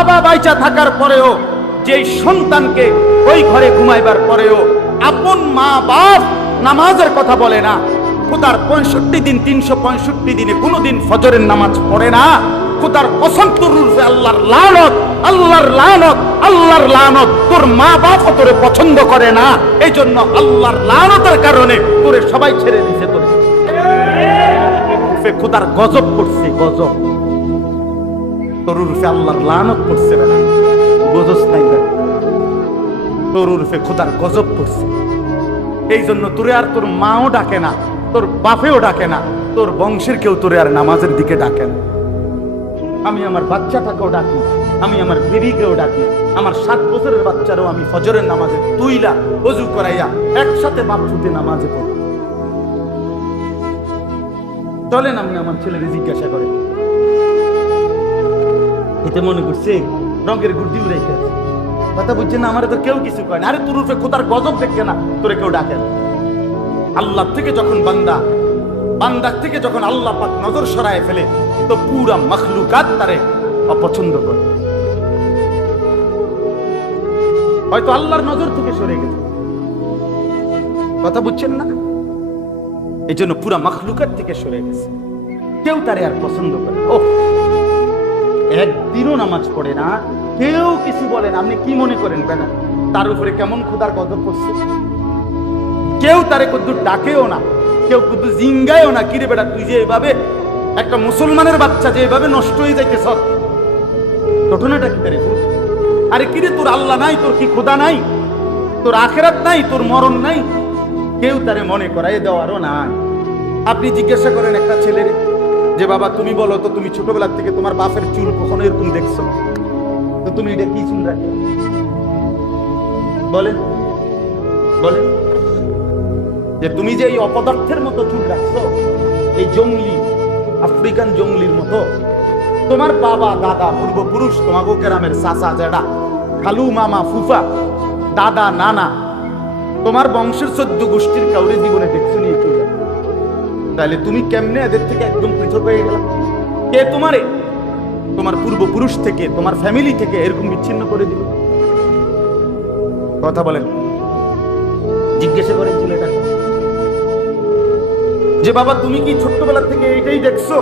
বাবা বাইচা থাকার পরেও, যেই সন্তানকে ওই ঘরে ঘুমাইবার পরেও আপন মা বাপ নামাজের কথা বলে না, খোদার 65 দিন 365 দিনে কোনোদিন ফজরের নামাজ পড়ে না, খোদার কসম তোর রূপে আল্লাহর লানত, আল্লাহর লানত, আল্লাহর লানত, তোর মা বাপ তোরে পছন্দ করে না, এই জন্য আল্লাহর লানতের কারণে তোরে সবাই ছেড়ে দিছে, তোরে খোদার গজব করছে, গজব তোর রূপে আল্লাহর লানত করছে, না বুঝছ নাই, তোর রূপে খোদার গজব করছে। এই জন্য তোরে আর তোর মাও ডাকে না, তোর বাপেও ডাকে না, তোর বংশের কেউ তোরে আর নামাজের দিকে ডাকে না। আমি আমার বাচ্চাটাকেও ডাকি, আমি আমার বেবিকেও ডাকি, আমার 7 বছরের বাচ্চারও আমি ফজরের নামাজে তুইলা ওযু করাইয়া একসাথে বাপ ফুটে নামাজে পড়ি। চলেন আমি আমার ছেলেকে জিজ্ঞাসা করে, এতে মনে করছে রঙের গুড্ডি উড়াইতে আছে, কথা বুঝছে না, আমার তো কেউ কিছু কয় না। আরে তোর রূপে খোদার গজব দেখে না, তোরে কেউ ডাকে না। আল্লাহ থেকে যখন বান্দার থেকে যখন আল্লাহ পাক নজর সরায় ফেলে, তো পুরা মখলুকাত তারে অপছন্দ করে। হয়তো আল্লাহর নজর থেকে সরে গেছে, কথা বুঝছেন না, এই জন্য পুরা মখলুকাত থেকে সরে গেছে, কেউ তারে আর পছন্দ করে। ও একদিনও নামাজ পড়ে না, কেউ কিছু বলেন, আপনি কি মনে করেন কেন তার উপরে কেমন খোদার গজব পড়ছে? কেউ তারে কদ্দুর ডাকেও না, কেউ কদ্দুর জিঙ্গায়ও না, কিরে বেটা তুই যে এভাবে একটা মুসলমানের বাচ্চা যে এভাবে নষ্ট হয়ে যাইতেছ, ঘটনাটা কি তারে? আরে কিরে তোর আল্লাহ নাই, তোর কি খোদা নাই, তোর আখিরাত নাই, তোর মরণ নাই, কেউ তারে মনে করাই দেওয়ারও নাই। আপনি জিজ্ঞাসা করেন একটা ছেলের যে বাবা তুমি বলো তো, তুমি ছোটবেলা থেকে তোমার বাপের চুল কখনো এরকম দেখছো? তো তুমি এটা কি চুল রাখো? বলেন বলেন, যে তুমি যে এই অপদার্থের মতো চুল রাখছো, এই জঙ্গলি আফ্রিকান জঙ্গলির মতো, তোমার বাবা দাদা পূর্বপুরুষ, তোমাকে গ্রামের চাচা জেঠা খালু মামা ফুফা দাদা নানা, তোমার বংশের 14 গোষ্ঠীর কাউরে জীবনে দেখছো নিয়ে চুল? তাহলে তুমি কেমনে এদের থেকে একদম পৃথক হয়ে গেল? কে তোমারে তোমার পূর্বপুরুষ থেকে, তোমার ফ্যামিলি থেকে এরকম বিচ্ছিন্ন করে দিল? কথা বলেন, জিজ্ঞাসা করেন ছেলেটা যে বাবা তুমি কি ছোট্টবেলা থেকে এইটাই দেখছো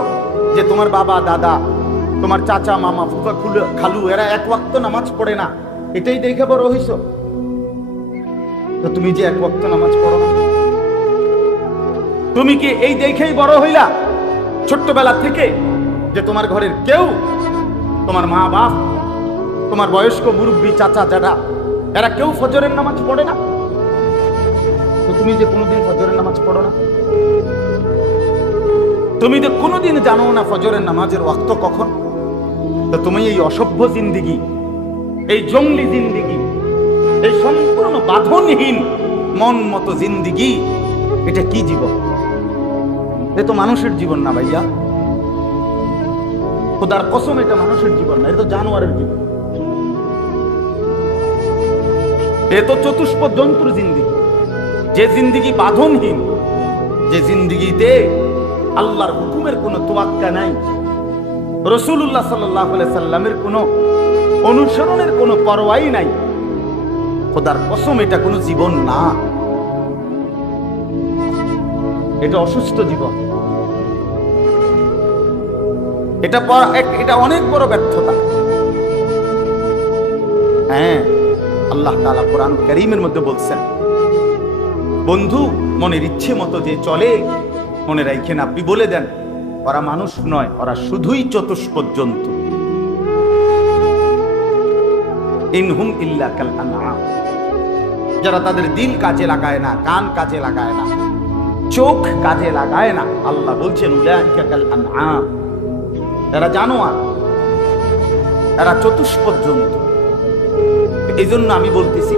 যে তোমার বাবা দাদা, তোমার চাচা মামা ফুফা খালু এরা এক ওয়াক্ত নামাজ পড়ে না, এটাই দেখে বড় হইছো? তো তুমি যে এক ওয়াক্ত নামাজ পড়ো না, তুমি কি এই দেখেই বড় হইলা ছোট্টবেলা থেকে যে তোমার ঘরের কেউ, তোমার মা বাপ, তোমার বয়স্ক মুরব্বী চাচা জ্যাঠা এরা কেউ ফজরের নামাজ পড়ে না? তো তুমি যে কোনোদিন ফজরের নামাজ পড়ো না, তুমি যে কোনোদিন জানো না ফজরের নামাজের ওয়াক্ত কখন, তো তুমি এই অসভ্য জিন্দিগি, এই জঙ্গলি জিন্দিগি, এই সম্পূর্ণ বাঁধনহীন মন মতো জিন্দিগি, এটা কি জীবন? এ তো মানুষের জীবন না ভাইয়া, খোদার কসম এটা মানুষের জীবন না, এটা তো জানোয়ারের জীবন, এ তো চতুষ্পদ জন্তুর জিন্দিগি, যে জিন্দিগি বাঁধনহীন, যে জিন্দিগিতে আল্লাহর হুকুমের কোনো তোয়াক্কা নাই, রাসূলুল্লাহ সাল্লাল্লাহু আলাইহি সাল্লামের কোনো অনুসরণের কোনো পরোয়াই নাই, খোদার কসম এটা কোনো জীবন না, এটা অসুস্থ জীবন, এটা অনেক বড় ব্যর্থতা। হ্যাঁ, আল্লাহ তাআলা কোরআন কারীমের মধ্যে বলছেন, বন্ধু মনের ইচ্ছে মতো যে চলে, মনে রাখেন আপনি বলে দেন ওরা মানুষ নয়, ওরা শুধুই চতুষ্পদ জন্তু। ইনহুম ইল্লা কাল আনআম, যারা তাদের দিল কাজে লাগায় না, কান কাজে লাগায় না, চোখ কাজে লাগায় না, আল্লাহ বলছেন উলাইকা কাল আনআম, এরা জানোয়ার, এরা চতুষ্পদ জন্তু। এই জন্য আমি বলতেছি,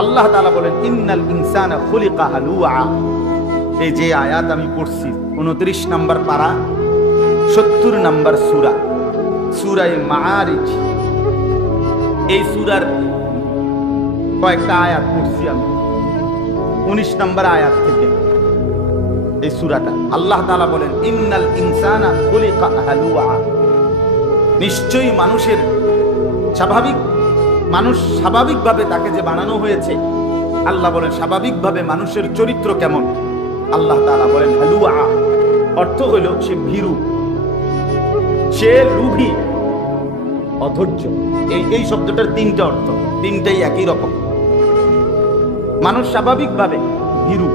আল্লাহ তাআলা বলেন ইন্নাল ইনসানা খুলিকা হালুআ, এই যে আয়াত আমি পড়ছি 29 নম্বর পারা 70 নম্বর সূরা, সূরা মাআরিজ, এই সূরার কয়েকটা আয়াত পড়ছি আমি 19 নম্বর আয়াত থেকে। এই সূরাটা আল্লাহ তাআলা বলেন ইন্নাল ইনসানা খুলিকা হালুআ, নিশ্চয়ই মানুষের স্বাভাবিক মানুষ স্বাভাবিকভাবে তাকে যে বানানো হয়েছে, আল্লাহ বলেন স্বাভাবিকভাবে মানুষের চরিত্র কেমন। আল্লাহ তাআলা বলেন হালুয়া, অর্থ হইল সে ভীরু, সে লুভী, অধৈর্য। এই শব্দটার তিনটা অর্থ, তিনটাই একই রকম। মানুষ স্বাভাবিকভাবে ভীরু,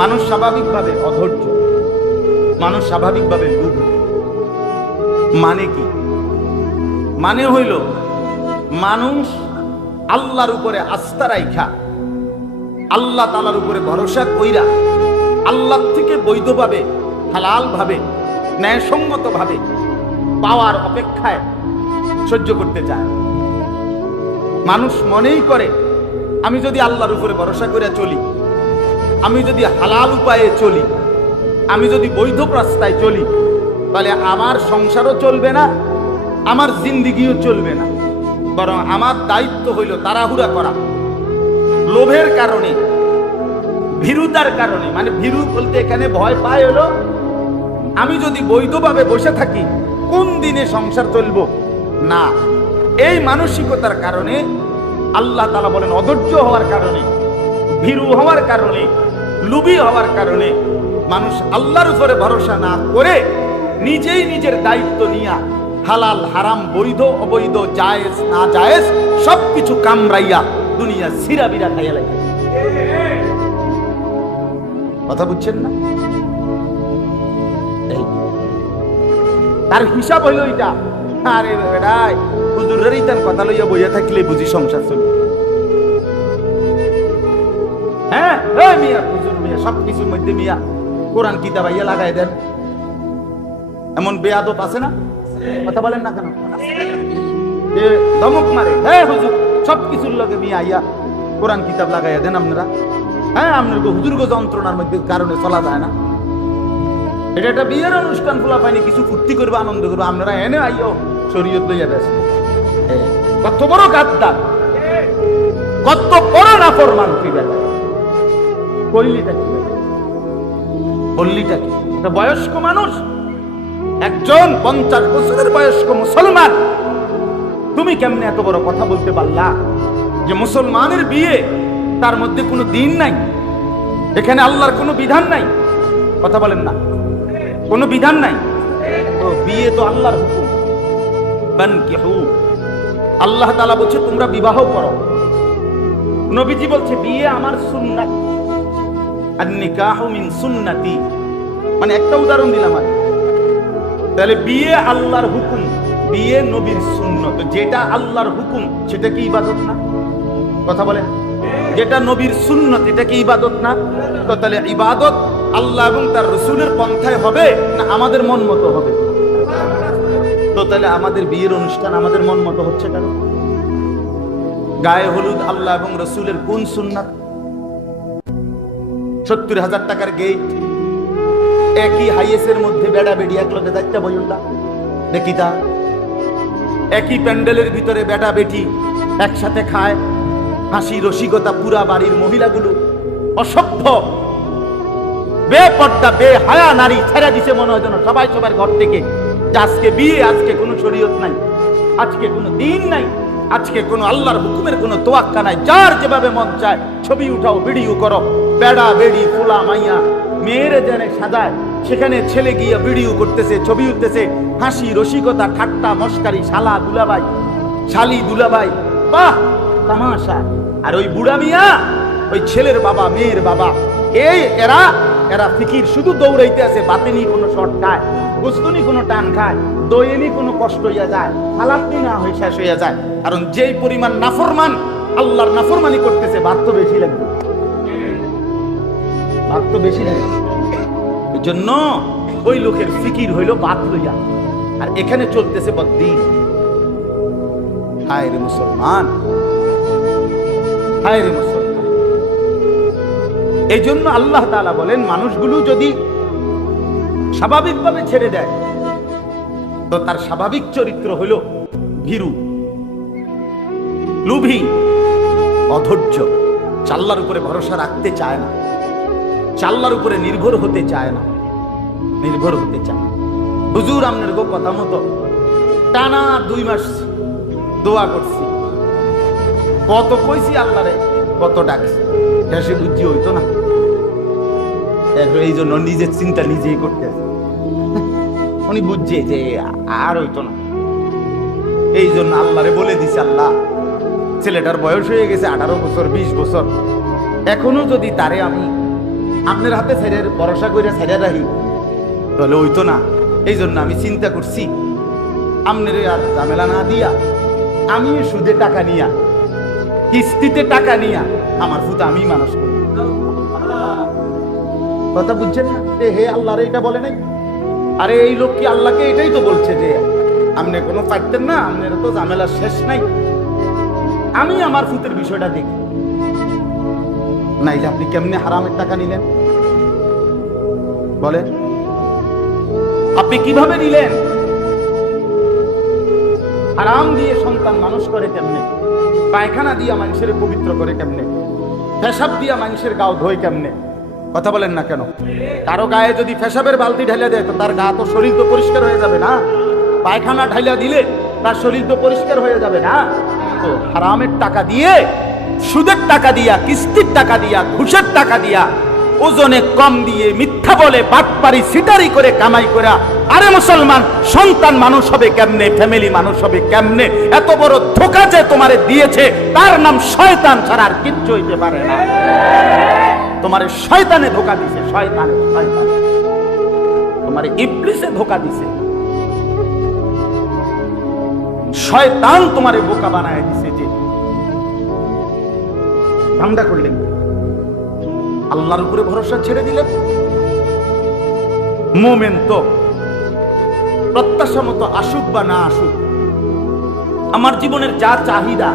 মানুষ স্বাভাবিকভাবে অধৈর্য, মানুষ স্বাভাবিকভাবে লুভী। মানে কি? মানে হইল মানুষ আল্লাহর উপরে আস্থা রাইখা, আল্লাহ তাআলার উপরে ভরসা কইরা, আল্লাহ থেকে বৈধভাবে, হালালভাবে, ন্যায়সঙ্গতভাবে পাওয়ার অপেক্ষায় সহ্য করতে চায়। মানুষ মনেই করে আমি যদি আল্লাহর উপরে ভরসা করে চলি, আমি যদি হালাল উপায়ে চলি, আমি যদি বৈধ রাস্তায় চলি, তাহলে আমার সংসারও চলবে না, আমার জিন্দিগিও চলবে না। বরং আমার দায়িত্ব হইল তাড়াহুড়া করা, লোভের কারণে, ভীরুতার কারণে। মানে ভীরু বলতে এখানে ভয় পায় হলো আমি যদি বৈধভাবে বসে থাকি কোন দিনে সংসার চলবো না। এই মানসিকতার কারণে আল্লাহ তাআলা বলেন অধৈর্য হওয়ার কারণে, ভীরু হওয়ার কারণে, লুভী হওয়ার কারণে মানুষ আল্লাহর উপরে ভরসা না করে নিজেই নিজের দায়িত্ব নিয়ে হালাল হারাম, বৈধ অবৈধ, জায়েজ না জায়েজ সবকিছু কামড়াইয়া দুনিয়া সিরা বিরা খাইয়া লাগে। কথা বুঝছেন না? তার হিসাব হইল এটা। আরে বেড়াই হুজুরের ইতান কথা লইয়া বইয়া থাকলে বুঝি সংসার চলবে। হ্যাঁ মিয়া, হুজুর মিয়া সবকিছুর মধ্যে মিয়া কোরআন কিতাব আইয়া লাগাই দেন, এমন বেয়াদব আছে না? কথা বলেন না কেন? ধমক মারে, হ্যাঁ হুজুর সবকিছুর লগে মিয়া আইয়া কোরআন কিতাব লাগাইয়া দেন আপনারা। হ্যাঁ আপনার হুজুর গো যন্ত্রণার মধ্যে কারণে চলা যায় না। এটা একটা বিয়ের অনুষ্ঠান, খোলা পাইনি কিছু ফুর্তি করবো, আনন্দ করবো, আপনারা এনে আইও শরীয়ত লইয়া ব্যস্ত। কত বড় গাদ্দার, কত বড় নাফরমান তুই বেটা। কইলিটা কি, বললিটা কি? একটা বয়স্ক মানুষ, একজন 50 বছরের বয়স্ক মুসলমান, তুমি কেমনে এত বড় কথা বলতে পারলা যে মুসলমানের বিয়ে, তার মধ্যে কোনো দিন নাই, এখানে আল্লাহর কোনো বিধান নাই? কথা বলেন না, কোনো বিধান নাই। তো বিয়ে তো আল্লাহর হুকুম, বানকিহু, আল্লাহ তাআলা বলছে তোমরা বিবাহ করো। নবীজি বলছে বিয়ে আমার সুন্নাত, আন-নিকাহু মিন সুন্নতি। মানে একটা উদাহরণ দিলাম আমি, তাহলে বিয়ে আল্লাহর হুকুম, বিয়ে নবীর সুন্নত। যেটা আল্লাহর হুকুম সেটা কি ইবাদত না? কথা বলেন, যেটা নবীর সুন্নত এটা কি ইবাদত না? তো তাহলে ইবাদত আল্লাহ এবং তার রাসূলের পন্থায় হবে না আমাদের মন মতো হবে? তো তাহলে আমাদের বিয়ের অনুষ্ঠান আমাদের মন মতো হচ্ছে কেন? গায়ে হলুদ আল্লাহ এবং রাসূলের কোন সুন্নাত? 70,000 টাকার গেট, একই হাইয়েসের মধ্যে বেড়া বেড়ি একলগে যাইতে বইলা দেখি তা, একই প্যান্ডেলের ভিতরে বেটা বেটি একসাথে খায়, হাসি রসিকতা, পুরা বাড়ির মহিলাগুলো অসভ্য, বেপর্দা বেহায়া নারী ছেড়ে দিছে মনে হয় যেন সবাই সবার ঘর থেকে। আজকে বিয়ে, আজকে কোনো শরীয়ত নাই, আজকে কোনো দিন নাই, আজকে কোনো আল্লাহর হুকুমের কোনো তোয়াক্কা নাই। যার যেভাবে মন চায় ছবি উঠাও, ভিডিও করো, বেড়া বেড়ি ফুলা মাইয়া মেয়েরে জেনে সাজায়, সেখানে ছেলে গিয়ে ভিডিও করতেছে, ছবি উঠতেছে, হাসি রসিকতা ঠাট্টা মস্কারি, শালা দুলাভাই, শালি দুলাভাই, বাহ তামাশা। আর ওই বুড়া মিয়া, ওই ছেলের বাবা, মেয়ের বাবা, এই এরা ফিকির শুধু দৌড়াইতে আছে, বাতিনি কোনো শর্ট খায়, বস্তুনি কোনো টান খায়, দইনি কোনো কষ্ট হইয়া যায়, হালাতনি না হয়ে শেষ হইয়া যায়। কারণ যেই পরিমাণ নাফরমান আল্লাহর নাফরমানি করতেছে, ভাত তো বেশি লাগবে, ভাত তো বেশি লাগবে। এই জন্য ওই লোকের ফিকির হইল ভাত লইয়া, আর এখানে চলতেছে বদ্দিন। হায় রে মুসলমান, হায় রে মুসলমান। এই জন্য আল্লাহ তাআলা বলেন মানুষগুলো যদি স্বাভাবিকভাবে ছেড়ে দেয় তো তার স্বাভাবিক চরিত্র হলো ভীরু, লোভী, অধৈর্য, আল্লাহর উপরে ভরসা রাখতে চায় না, আল্লাহর উপরে নির্ভর হতে চায় না, নির্ভর হতে চায়। হুজুর আপনার কথা মতো টানা 2 মাস দোয়া করছি, কত কইছি আল্লাহরে, কত ডাকছি, শেষে বুঝি হইতো না। এই জন্য নিজের চিন্তা নিজেই করতে উনি বুঝছে যে আর হইতো না। এই জন্য আল্লাহরে বলে দিছে, আল্লাহ ছেলেটার বয়স হয়ে গেছে 18 বছর 20 বছর, এখনো যদি তারে আমি আপনার হাতে ছেড়ে ভরসা করে ছেড়ে রাখি তাহলে হইতো না। এই জন্য আমি চিন্তা করছি আপনার আর ঝামেলা না দিয়া আমি সুদে টাকা নিয়া, কিস্তিতে টাকা নিয়া আমার ফুতা আমি মানুষ করি। কথা বুঝছেন না? হে আল্লাহরে এটা বলে নাই? আরে এই লোক কি আল্লাহকে এটাই তো বলছে যে আপনি কোনো পারতেন না, আপনার তো ঝামেলা শেষ নাই, আমি আমার ফুতের বিষয়টা দেখি। নাইলে আপনি কেমনে হারামের টাকা নিলেন বলেন? আপনি কিভাবে নিলেন? হারাম দিয়ে সন্তান মানুষ করে কেমনে? পায়খানা দিয়া মানুষের পবিত্র করে কেমনে? পেশাব দিয়া মানুষের গাও ধোয় কেমনে? কথা বলেন না কেন? কারো গায়ে যদি পেশাবের বালতি ঢেলে দেয় তো তার গা তো, শরীর তো পরিষ্কার হয়ে যাবে না? পায়খানা ঢাইলা দিলে তার শরীর তো পরিষ্কার হয়ে যাবে না? তো হারামের টাকা দিয়ে, সুদের টাকা দিয়া, কিস্তির টাকা দিয়া, ঘুষের টাকা দিয়া, ওজনে কম দিয়ে, মিথ্যা বলে, বাটপারি সিটারি করে কামাই করা, আরে মুসলমান সন্তান মানুষ হবে কেমনে? ফ্যামিলি মানুষ হবে কেমনে? এত বড় ধোঁকা যে তোমারে দিয়েছে তার নাম শয়তান ছাড়া আর কিচ্ছু হইতে পারে না। তোমারে শয়তানে ধোঁকা দিছে, শয়তানে, শয়তান তোমারে ইবলিসে ধোঁকা দিছে, শয়তান তোমারে বোকা বানায় দিছে। যে ধান্দা করলেন, আল্লাহর উপরে ভরসা ছেড়ে দিলেন। মোমেন তো প্রত্যাশা মতো আসুক বা না আসুক, আমার জীবনের যা চাহিদা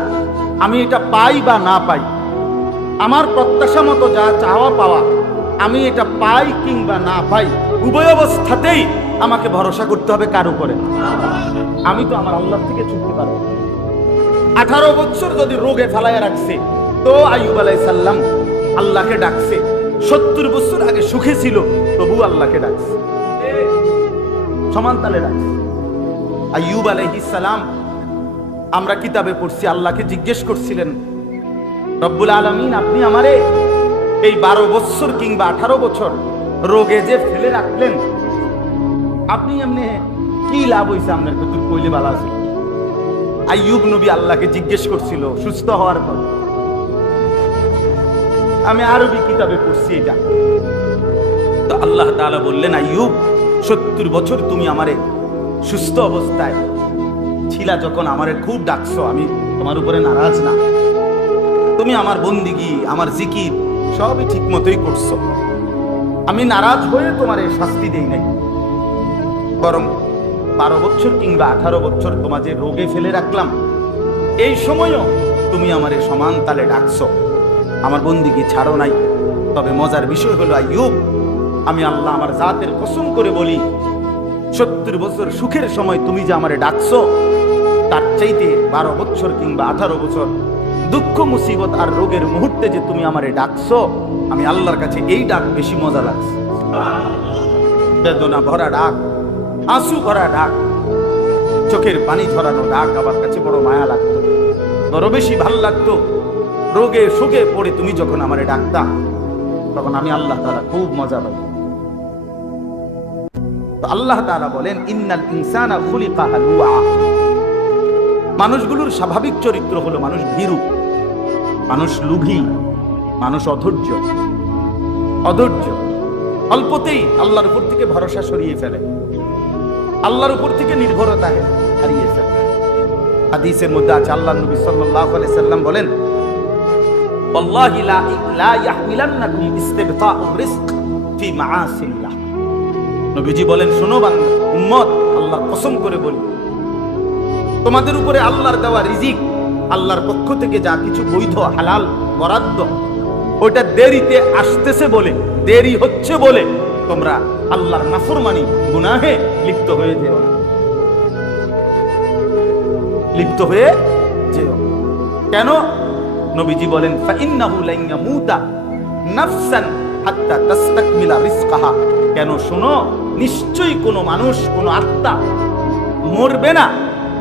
আমি এটা পাই বা না পাই, আমার প্রত্যাশা মতো যা চাওয়া পাওয়া আমি এটা পাই কিংবা না পাই, উভয় অবস্থাতেই আমাকে ভরসা করতে হবে কার উপরে? আমি তো আমার আল্লাহ থেকে ছুটতে পারবো। 18 বছর যদি রোগে ফেলাইয়া রাখছে তো আইয়ুব আলাইহিস সালাম আল্লাহকে ডাকছে। 70 বছর আগে সুখে ছিল তবু আল্লাহকে ডাকছে, সমান তালে ডাকছে। আইয়ুব আলাইহিস সালাম আমরা কিতাবে পড়ছি, আল্লাহকে জিজ্ঞেস করছিলেন, রব্বুল আলামিন আপনি আমারে এই 12 বছর কিংবা 18 বছর রোগে যে ফেলে রাখলেন, আপনি এমনি কি লাভ হইছে? আপনার কত কইলে ভালো আছে। আইয়ুব নবী আল্লাহকে জিজ্ঞেস করছিল সুস্থ হওয়ার পর। আমি আরবি কিতাবে পড়ছি এটা। তো আল্লাহ তাআলা বললেন, আইয়ুব 70 বছর তুমি আমারে সুস্থ অবস্থায় ছিলা যখন আমারে খুব ডাকছো, আমি তোমার উপরে নারাজ না, তুমি আমার বন্দিগি, আমার জিকির সবই ঠিক মতোই করছো, আমি নারাজ হয়ে তোমারে শাস্তি দেই নাই, বরং 12 বছর কিংবা 18 বছর তোমাকে রোগে ফেলে রাখলাম, এই সময়ও তুমি আমারে সমান তালে ডাকছো, আমার বন্দিগি ছাড়ো নাই। তবে মজার বিষয় হলো আইয়ুব, আমি আল্লাহ আমার জাতের কসম করে বলি, 70 বছর সুখের সময় তুমি যে আমারে ডাকছো, তার চাইতে 12 বছর কিংবা 18 বছর দুঃখ মুসিবত আর রোগের মুহূর্তে যে তুমি আমারে ডাকছো, আমি আল্লাহর কাছে এই ডাক বেশি মজা লাগছে। বেদনা ভরা ডাক, আঁসু ভরা ডাক, চোখের পানি ঝরানো ডাক আমার কাছে বড় মায়া লাগতো, বড় বেশি ভাল লাগতো। রোগে সুখে পড়ে তুমি যখন আমারে ডাকতা তখন আমি আল্লাহ তাআলা খুব মজা পাই। তো আল্লাহ তাআলা বলেন, ইন্নাল ইনসানা খুলিকা হালুআ, মানুষগুলোর স্বাভাবিক চরিত্র হলো মানুষ ভীরু, মানুষ লোভী, মানুষ অধৈর্য, অল্পতেই আল্লাহর উপর থেকে ভরসা সরিয়ে ফেলে, আল্লাহর উপর থেকে নির্ভরতা হারিয়ে ফেলে। হাদিসের মধ্যে আছে, আল্লাহর নবী সাল্লাল্লাহু আলাইহি সাল্লাম বলেন, ওয়াল্লাহি লা ইয়াহমিলান্নাকুম ইসতিবতাউর রিজক ফি মাআসিল্লাহ। নবীজি বলেন, শোনো বান্দা উম্মত, আল্লাহর কসম করে বলি, তোমাদের উপরে আল্লাহর দেওয়া রিজিক, আল্লাহর পক্ষ থেকে যা কিছু বৈধ হালাল বরাদ্দ, ওটা দেরিতে আসতেছে বলে, দেরি হচ্ছে বলে তোমরা আল্লাহর নাফরমানি গুনাহে লিপ্ত হয়ে যেও না, লিপ্ত হয়ে যেও। কেন? নবীজি বলেন, ফাইন্নাহু লা ইয়ামুতা নাফসান হাত্তা তাস্তাকমিলা রিজকাহা। কেন? শোনো, নিশ্চয়ই কোনো মানুষ, কোনো আত্মা মরবে না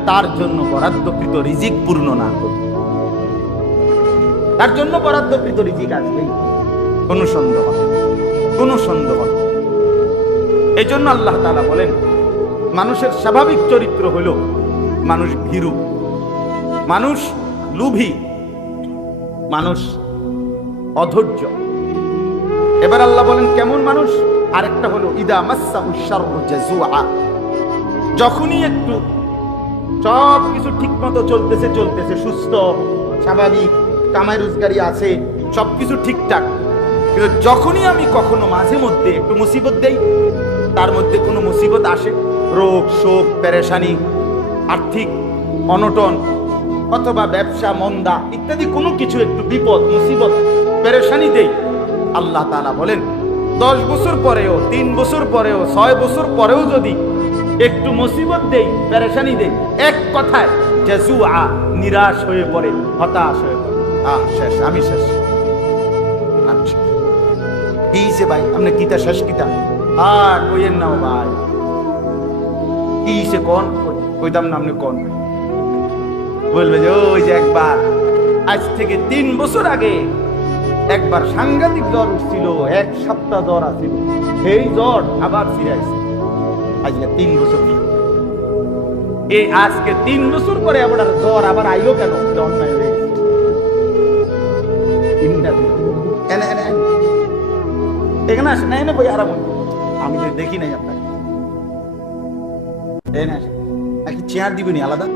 তার জন্য বরাদ্দকৃত রিজিক পূর্ণ না করি, তার জন্য বরাদ্দকৃত রিজিক আসবেই, কোনো সন্দেহ নেই, কোনো সন্দেহ নেই। এই জন্য আল্লাহ তাআলা বলেন মানুষের স্বাভাবিক চরিত্র হলো মানুষ ভীরু, মানুষ লোভী, মানুষ অধৈর্য। এবার আল্লাহ বলেন কেমন মানুষ? আরেকটা হলো ইদা মাসসাহু শাররু জাযুআ, যখনই একটু সব কিছু ঠিক মতো চলতেছে সুস্থ স্বাভাবিক, কামাই রোজগারি আছে, সবকিছু ঠিকঠাক, কিন্তু যখনই আমি কখনো মাঝে মধ্যে একটু মুসিবত দেই, তার মধ্যে কোনো মুসিবত আসে, রোগ শোক পেরেশানি, আর্থিক অনটন অথবা ব্যবসা মন্দা ইত্যাদি কোনো কিছু একটু বিপদ মুসিবত পেরেশানি দেই, আল্লাহ তাআলা বলেন 10 বছর পরেও 3 বছর পরেও 6 বছর পরেও যদি একটু মুসিবত দেই পেরেশানি দেই, এক কথায় জাযুআ, নিরাশ হয়ে পড়ে, হতাশ হয়ে পড়ে, শেষ, আমি শেষ। কি সে ভাই আপনি কিতা শেষ কিতা? কইেন নাও ভাই, কি সে কোন কইতাম না, আপনি কোন বলবে যে ওই যে একবার আজ থেকে 3 বছর আগে একবার সাংঘাতিক জ্বর উঠছিল, 1 সপ্তাহ জ্বর আছিল, এই জ্বর আবার ফিরে আসছে আজকে 3 বছর। এই আজকে 3 বছর পরে আবার জ্বর আবার আইলো কেন? অন্যায় হয়ে গেছে। এখানে আসে না, এনে বই আরাম, আমি তো দেখি নাই আপনাকে, এনে আসে নাকি চেয়ার দিবেনি আলাদা?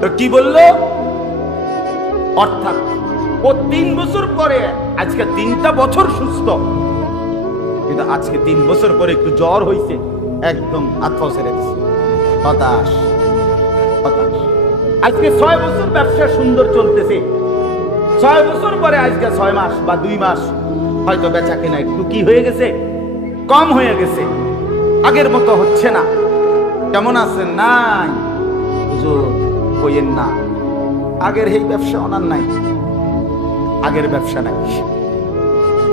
তো কি বললো? অর্থাৎ ও 3 বছর পরে আজকে 3টা বছর সুস্থ, কিন্তু আজকে 3 বছর পরে একটু জ্বর হইছে, একদম আত্মা ছেড়ে দিচ্ছে, হতাশ হতাশ। আজকে 6 বছর ব্যবসা সুন্দর চলতেছে, 6 বছর পরে আজকে 6 মাস বা 2 মাস হয়তো বেচা কেনা একটু কি হয়ে গেছে, কম হয়ে গেছে, আগের মতো হচ্ছে না। কেমন আছেন? নাই হুজুর কইেন না, আগের এই ব্যবসা ওনার নাই, আগের ব্যবসা নাই,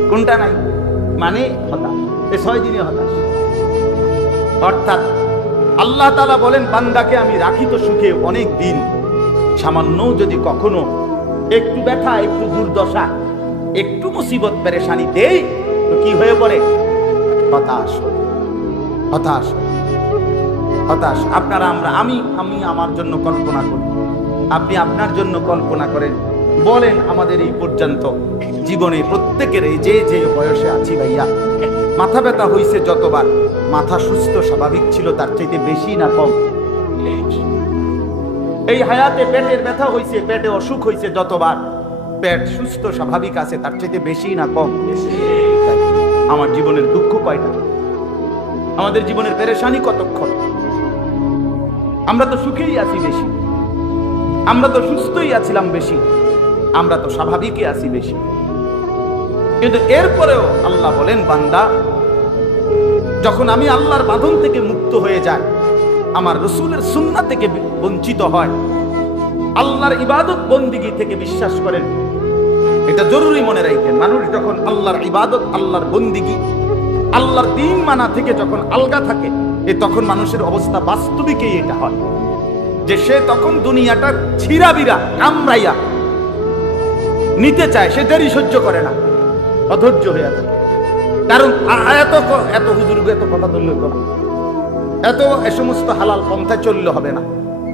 কোনটা নাই মানে হতাশ, এই 6 দিনে হতাশ। অর্থাৎ আল্লাহ তাআলা বলেন বান্দাকে আমি রাখি তো সুখে অনেক দিন, সামান্য যদি কখনো একটু ব্যথা, একটু দুর্দশা, একটু মুসিবত পেরেশানি দেই তো কি হয়ে পড়ে? হতাশ হতাশ হতাশ। আপনারা আমি আমার জন্য কল্পনা করি, আপনি আপনার জন্য কল্পনা করেন, বলেন আমাদের এই পর্যন্ত জীবনে প্রত্যেকের যে যে বয়সে আছি ভাইয়া, মাথা ব্যথা হইছে যতবার, মাথা সুস্থ স্বাভাবিক ছিল তার চাইতে বেশি না কম? এই হায়াতে পেটের ব্যথা হইছে, পেটে অসুখ হইছে যতবার, পেট সুস্থ স্বাভাবিক আছে তার চাইতে বেশি না কম? আমার জীবনের দুঃখ কয়টা? আমাদের জীবনের পেরেশানি কতক্ষণ? আমরা তো সুখেই আছি বেশি, আমরা তো সুস্থই আছিলাম বেশি, আমরা তো স্বাভাবিকই আছি বেশি। কিন্তু এরপরেও আল্লাহ বলেন বান্দা যখন আমি আল্লাহর বাঁধন থেকে মুক্ত হয়ে যায়, আমার রসুলের সুন্নাহ থেকে বঞ্চিত হয়, আল্লাহর ইবাদত বন্দিগি থেকে বিশ্বাস করেন, এটা জরুরি মনে রাখবেন। মানুষ যখন আল্লাহর ইবাদত, আল্লাহর বন্দিগি, আল্লাহর দ্বীন মানা থেকে যখন আলগা থাকে, তখন মানুষের অবস্থা বাস্তবিকই এটা হয় যে সে তখন দুনিয়াটা ছিঁড়াবিরা কামড়াইয়া নিতে চায়, সে দেরি সহ্য করে না, অধৈর্য হয়ে থাকে। কারণ এত হুজুর এত কথা ধরলে হবে, এত এ সমস্ত হালাল পন্থায় চললে হবে না,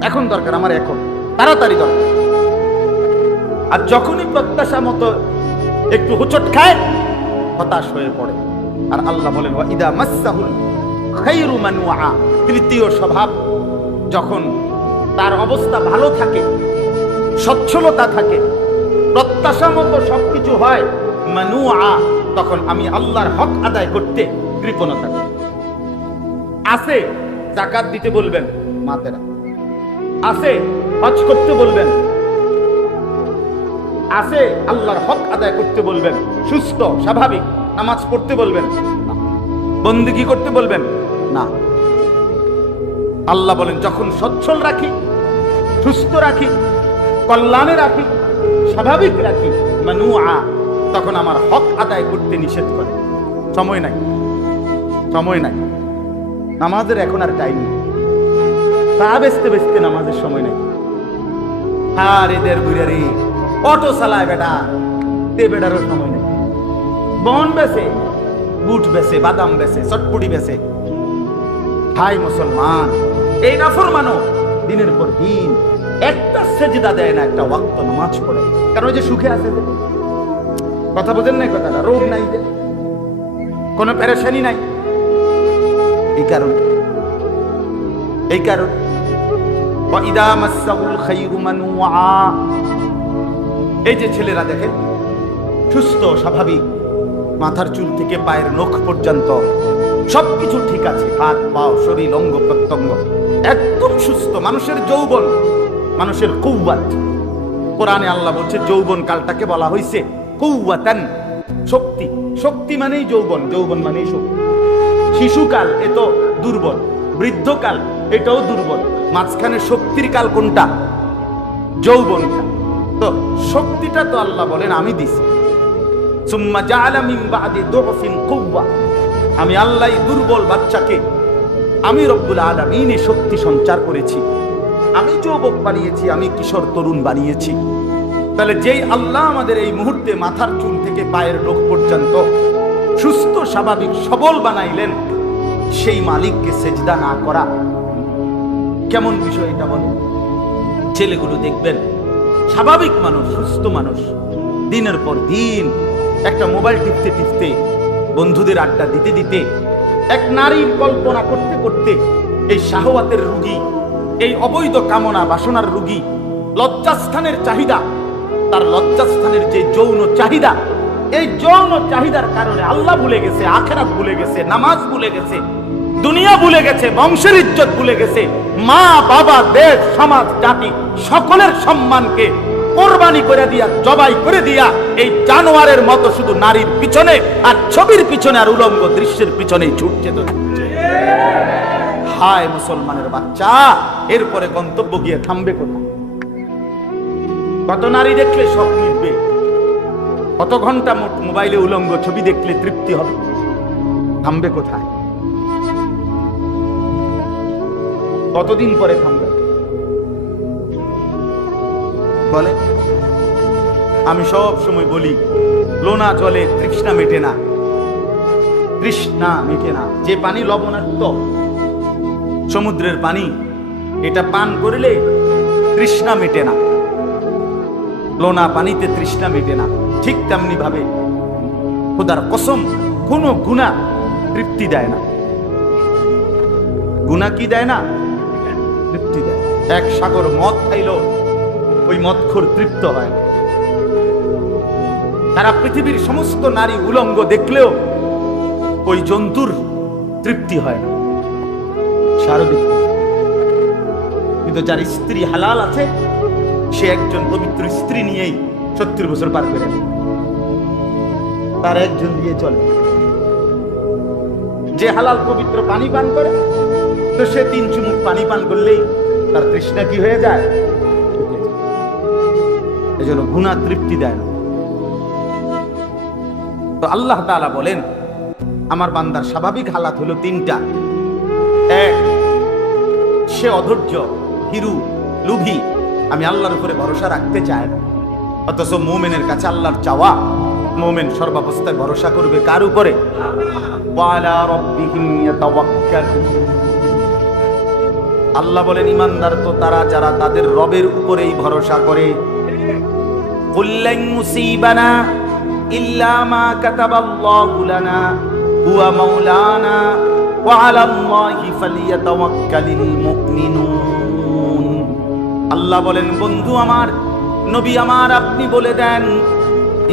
এখন দরকার আমার, এখন তাড়াতাড়ি দরকার। আর যখনই প্রত্যাশা মতো একটু হুচট খায়, হতাশ হয়ে পড়ে। আর আল্লাহ বলেন ওয়া ইদা মাসসাহুল খায়রু মানুআ, তৃতীয় স্বভাব, যখন তার অবস্থা ভালো থাকে, সচ্ছলতা থাকে, প্রত্যাশা মতো সবকিছু হয়, মানুআ, তখন আমি আল্লাহর হক আদায় করতে কৃপণতা করি। আছে যাকাত দিতে বলবেন মাতেরা, আছে হজ করতে বলবেন, আছে আল্লাহর হক আদায় করতে বলবেন, সুস্থ স্বাভাবিক নামাজ পড়তে বলবেন, বন্দেগী করতে বলবেন না। আল্লাহ বলেন যখন সচ্ছল রাখি, সুস্থ রাখি, কল্যাণে রাখি, স্বাভাবিক রাখি, মানুআ, তখন আমার হক আদায় করতে নিষেধ করে। সময় নাই, সময় নাই, নামাজের এখন আর টাইম নেই, তা বেচতে বেচতে নামাজের সময় নেই। আর এদের বুড়ে রে অটো চালায় বেটা, তে বেটারও সময় নেই। বন বেচে, বুট বেচে, বাদাম বেচে, চটপুটি বেচে। হাই মুসলমান, এই নাফরমানও দিনের পর দিন একটা সেজদা দেয় না, একটা ওয়াক্ত নামাজ পড়ে। কারণ ওই যে সুখে আছে, কথা বোঝেন নাই কথাটা, রোগ নাই, যে কোনো পেরেশানি নাই। এই কারণ এই যে ছেলেরা দেখেন সুস্থ স্বাভাবিক, মাথার চুল থেকে পায়ের নখ পর্যন্ত সবকিছু ঠিক আছে, হাত পা শরীর অঙ্গ প্রত্যঙ্গ একদম সুস্থ, মানুষের যৌবন, মানুষের কুওয়াত। কোরআনে আল্লাহ বলছে যৌবন কালটাকে বলা হয়েছে কুওয়াতান, শক্তি। শক্তি মানেই যৌবন, যৌবন মানেই শক্তি। শিশুকাল এ তো দুর্বল, বৃদ্ধকাল এটাও দুর্বল, মাঝখানে শক্তির কাল কোনটা? যৌবন কাল। তো শক্তিটা তো আল্লাহ বলেন আমি দিছি। সুম্মা জাআলা মিন বাদি দুফিন কুওয়া, আমি আল্লাহ দুর্বল বাচ্চাকে আমি রব্বুল আলামিন শক্তি সঞ্চার করেছি, আমি যুবক বানিয়েছি, আমি কিশোর তরুণ বানিয়েছি। তাহলে যেই আল্লাহ আমাদের এই মুহূর্তে মাথার চুল থেকে পায়ের নখ পর্যন্ত সুস্থ স্বাভাবিক সবল বানাইলেন, সেই মালিককে সেজদা না করা কেমন বিষয় এটা বলে? ছেলেগুলো দেখবেন স্বাভাবিক মানুষ, সুস্থ মানুষ, দিনের পর দিন একটা মোবাইল টিপতে টিপতে, বন্ধুদের আড্ডা দিতে দিতে, এক নারীর কল্পনা করতে করতে এই শাহওয়াতের রোগী, এই অবৈধ কামনা বাসনার রোগী, লজ্জাস্থানের চাহিদা, তার লজ্জাস্থানের যে যৌন চাহিদা, এই যৌন চাহিদার কারণে আল্লাহ ভুলে গেছে, আখিরাত ভুলে গেছে, নামাজ ভুলে গেছে, দুনিয়া ভুলে গেছে, বংশের ইজ্জত ভুলে গেছে, মা বাবা দেশ সমাজ জাতি সকলের সম্মানকে কোরবানি করে দিয়া, জবাই করে দিয়া, এই জানোয়ারের মতো শুধু নারীর পিছনে আর ছবির পিছনে আর উলঙ্গ দৃশ্যের পিছনেই ছুটছে। তো হায় মুসলমানের বাচ্চা, এরপরে গন্তব্য গিয়ে থামবে কোথায়? কত নারী দেখলে সব মিটবে? কত ঘন্টা মোবাইলে উলঙ্গ ছবি দেখলে তৃপ্তি হবে? থামবে কোথায়? কতদিন পরে থামবে বলে? আমি সব সময় বলি, লোনা জলে তৃষ্ণা মেটে না, তৃষ্ণা মেটে না। যে পানি লবণাক্ত, সমুদ্রের পানি, এটা পান করলে তৃষ্ণা মেটে না, লোনা পানিতে তৃষ্ণা মেটে না। ঠিক তেমনি ভাবে খোদার কসম, কোন গুনাহ তৃপ্তি দেয় না। গুনাহ কি দেয় না? তৃপ্তি দেয়। এক সাগর মদ খাইলো, ওই মদখোর তৃপ্ত হয় না। সারা পৃথিবীর সমস্ত নারী উলঙ্গ দেখলেও ওই জন্তুর তৃপ্তি হয় না, শারীরিক। কিন্তু যার স্ত্রী হালাল আছে, সে একজন পবিত্র স্ত্রী নিয়েই 70 বছর পার করে, তার একজন দিয়ে চলে। যে হালাল পবিত্র পানি পান করে, তো সে 3 চুমুক পানি পান করলেই তার তৃষ্ণা কি হয়ে যায়? এজন্য গুনাহ তৃপ্তি দেয় না। তো আল্লাহ তাআলা বলেন, আমার বান্দার স্বাভাবিক হালাত হলো 3টা। এক, সে অধৈর্য, ভীরু, লোভী, আমি আল্লাহর উপরে ভরসা রাখতে চায় না। অথচ মুমিনের কাছে আল্লাহর চাওয়া, মুমিন সর্বাবস্থায় ভরসা করবে কার উপরে? ওয়ালা রাব্বিহিম ইয়াতাওয়াক্কালুন। আল্লাহ বলেন ঈমানদার তো তারা যারা তাদের রবের উপরেই ভরসা করে। কুল্লান মুসিবানা ইল্লা মা কাতাবাল্লাহু লানা হুয়া মাওলানা ওয়া আলাল্লাহি ফালিয়াতাওয়াক্কালিল মুমিনুন। আল্লাহ বলেন, বন্ধু আমার, নবী আমার, আপনি বলে দেন,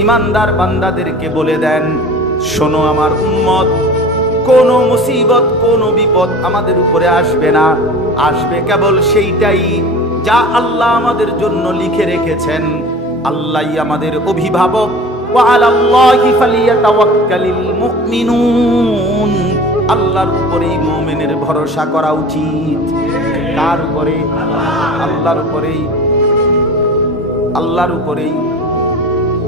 ঈমানদার বান্দাদেরকে বলে দেন, শোনো আমার উম্মত, কোন মুসিবত, কোন বিপদ আমাদের উপরে আসবে না। আসবে কেবল সেইটাই যা আল্লাহ আমাদের জন্য লিখে রেখেছেন। আল্লাহই আমাদের অভিভাবক। ওয়া আলাল্লাহি ফালিয়াতাওয়াক্কালিল মুমিনুন। আল্লাহর উপরেই মুমিনের ভরসা করা উচিত। কার উপরে? আল্লাহর উপরেই, আল্লাহর উপরেই।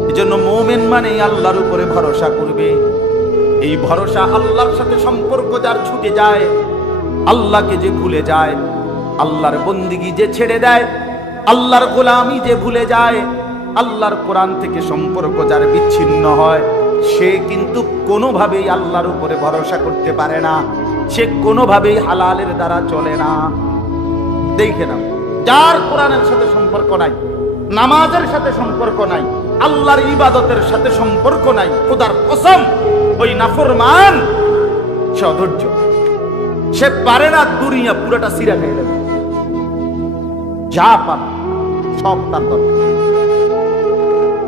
এজন্য মুমিন মানে আল্লাহর উপরে ভরসা করবে। এই ভরসা, আল্লাহর সাথে সম্পর্ক যার ছুটে যায়, আল্লাহকে যে ভুলে যায়, আল্লাহর বন্দিগি যে ছেড়ে দেয়, আল্লাহর গোলামি যে ভুলে যায়, আল্লাহর কোরআন থেকে সম্পর্ক যার বিচ্ছিন্ন হয়, সে কিন্তু কোনোভাবেই আল্লাহর উপরে ভরসা করতে পারে না, সে কোনোভাবেই হালালের দ্বারা চলে না। দেখে নাও, যার কোরআনের সাথে সম্পর্ক নাই, নামাজের সাথে সম্পর্ক নাই, আল্লাহর ইবাদতের সাথে সম্পর্ক নাই, খোদার কসম ওই নাফরমান সে অধৈর্য, সে পারে না দুনিয়া পুরোটা সিরা খেয়ে দেবে, যা পান সব তার দরকার,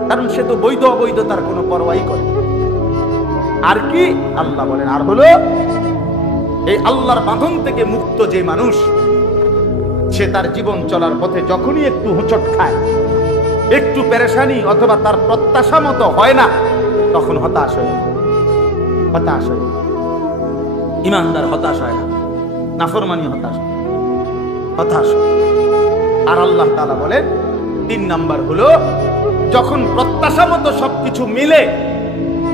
কারণ সে তো বৈধ অবৈধ তার কোনো পরোয়াই করে। আর কি আল্লাহ বলেন, আর হলো এই আল্লাহর বাঁধন থেকে মুক্ত যে মানুষ, সে তার জীবন চলার পথে যখনই একটু হোঁচট খায়, একটু পেরেশানি অথবা তার প্রত্যাশা মতো হয় না, তখন হতাশ হয়। হতাশ হয় ইমানদার, হতাশ হয় না, নাফরমানি হতাশ হতাশ। আর আল্লাহ তাআলা বলেন 3 নাম্বার হলো, যখন প্রত্যাশা মতো সবকিছু মিলে,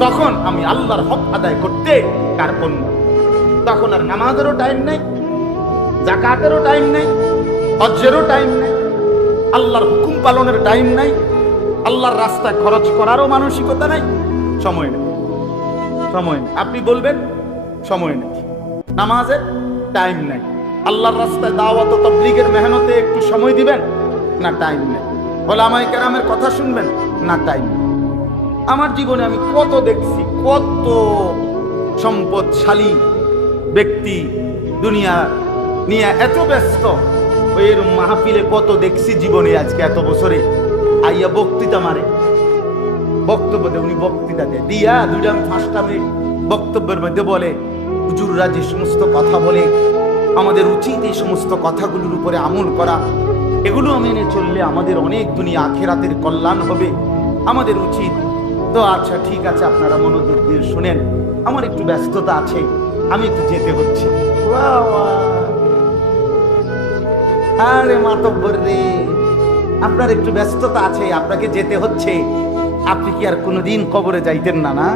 তখন আমি আল্লাহর হক আদায় করতে কার্পণ্য। তখন আর নামাজেরও টাইম নেই, যাকাতেরও টাইম নেই, হজ্জেরও টাইম নেই, আল্লাহর হুকুম পালনের টাইম নাই, আল্লাহর রাস্তায় খরচ করারও মানসিকতা নাই, সময় নেই, সময় নেই। আপনি বলবেন সময় নেই, নামাজের টাইম নেই, আল্লাহর রাস্তায় দাওয়াত ও তাবলীগের মেহনতে একটু সময় দিবেন না, টাইম নেই, ওলামায়ে কেরামের কথা শুনবেন না, টাইম নেই। আমার জীবনে আমি কত দেখছি, কত সম্পদশালী ব্যক্তি দুনিয়া নিয়ে এত ব্যস্ত, ওই এরকম মাহফিলে কত দেখছি জীবনে, আজকে এত বছরে আইয়া বক্তৃতা মারে, বক্তব্য দেয়, উনি বক্তৃতা দেয় দিয়া 2-5 মিনিট বক্তব্যের মধ্যে বলে, হুজুররা যে সমস্ত কথা বলে, আমাদের উচিত এই সমস্ত কথাগুলোর উপরে আমল করা, এগুলো মেনে চললে আমাদের অনেক দুনিয়া আখিরাতের কল্যাণ হবে, আমাদের উচিত। তো আচ্ছা ঠিক আছে, আপনারা মনোযোগ দিয়ে শুনেন, আমার একটু ব্যস্ততা আছে, আমি একটু যেতে হচ্ছে। আরে মাতব্বর রে, আপনার একটু ব্যস্ততা আছে, আপনাকে যেতে হচ্ছে, আপনি কি আর কোনোদিন কবরে যাইতেন না? না,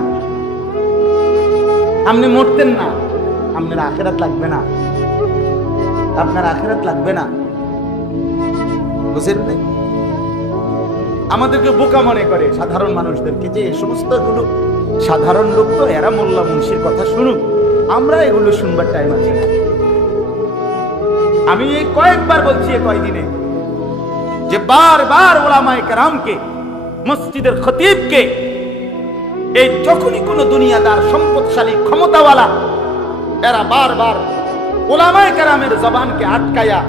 আপনি মরতেন না, আপনার আখিরাত লাগবে না, আপনার আখিরাত লাগবে না, বুঝেন না? আমাদেরকে বোকা মনে করে সাধারণ মানুষদেরকে, যে এই সমস্ত গুলো সাধারণ লোক, তো এরা মোল্লা মুন্সির কথা শুনুক, আমরা এগুলো শুনবার টাইম আছে না। আমি এই কয়েকবার বলছি এই কয়েকদিনে, যে বারবার ওলামায়ে কেরামকে, মসজিদের খতিবকে, এই যখনই কোন দুনিয়াদার সম্পদশালী ক্ষমতাওয়ালা, এরা বারবার ওলামায়ে কেরামের জবানকে আটকায়া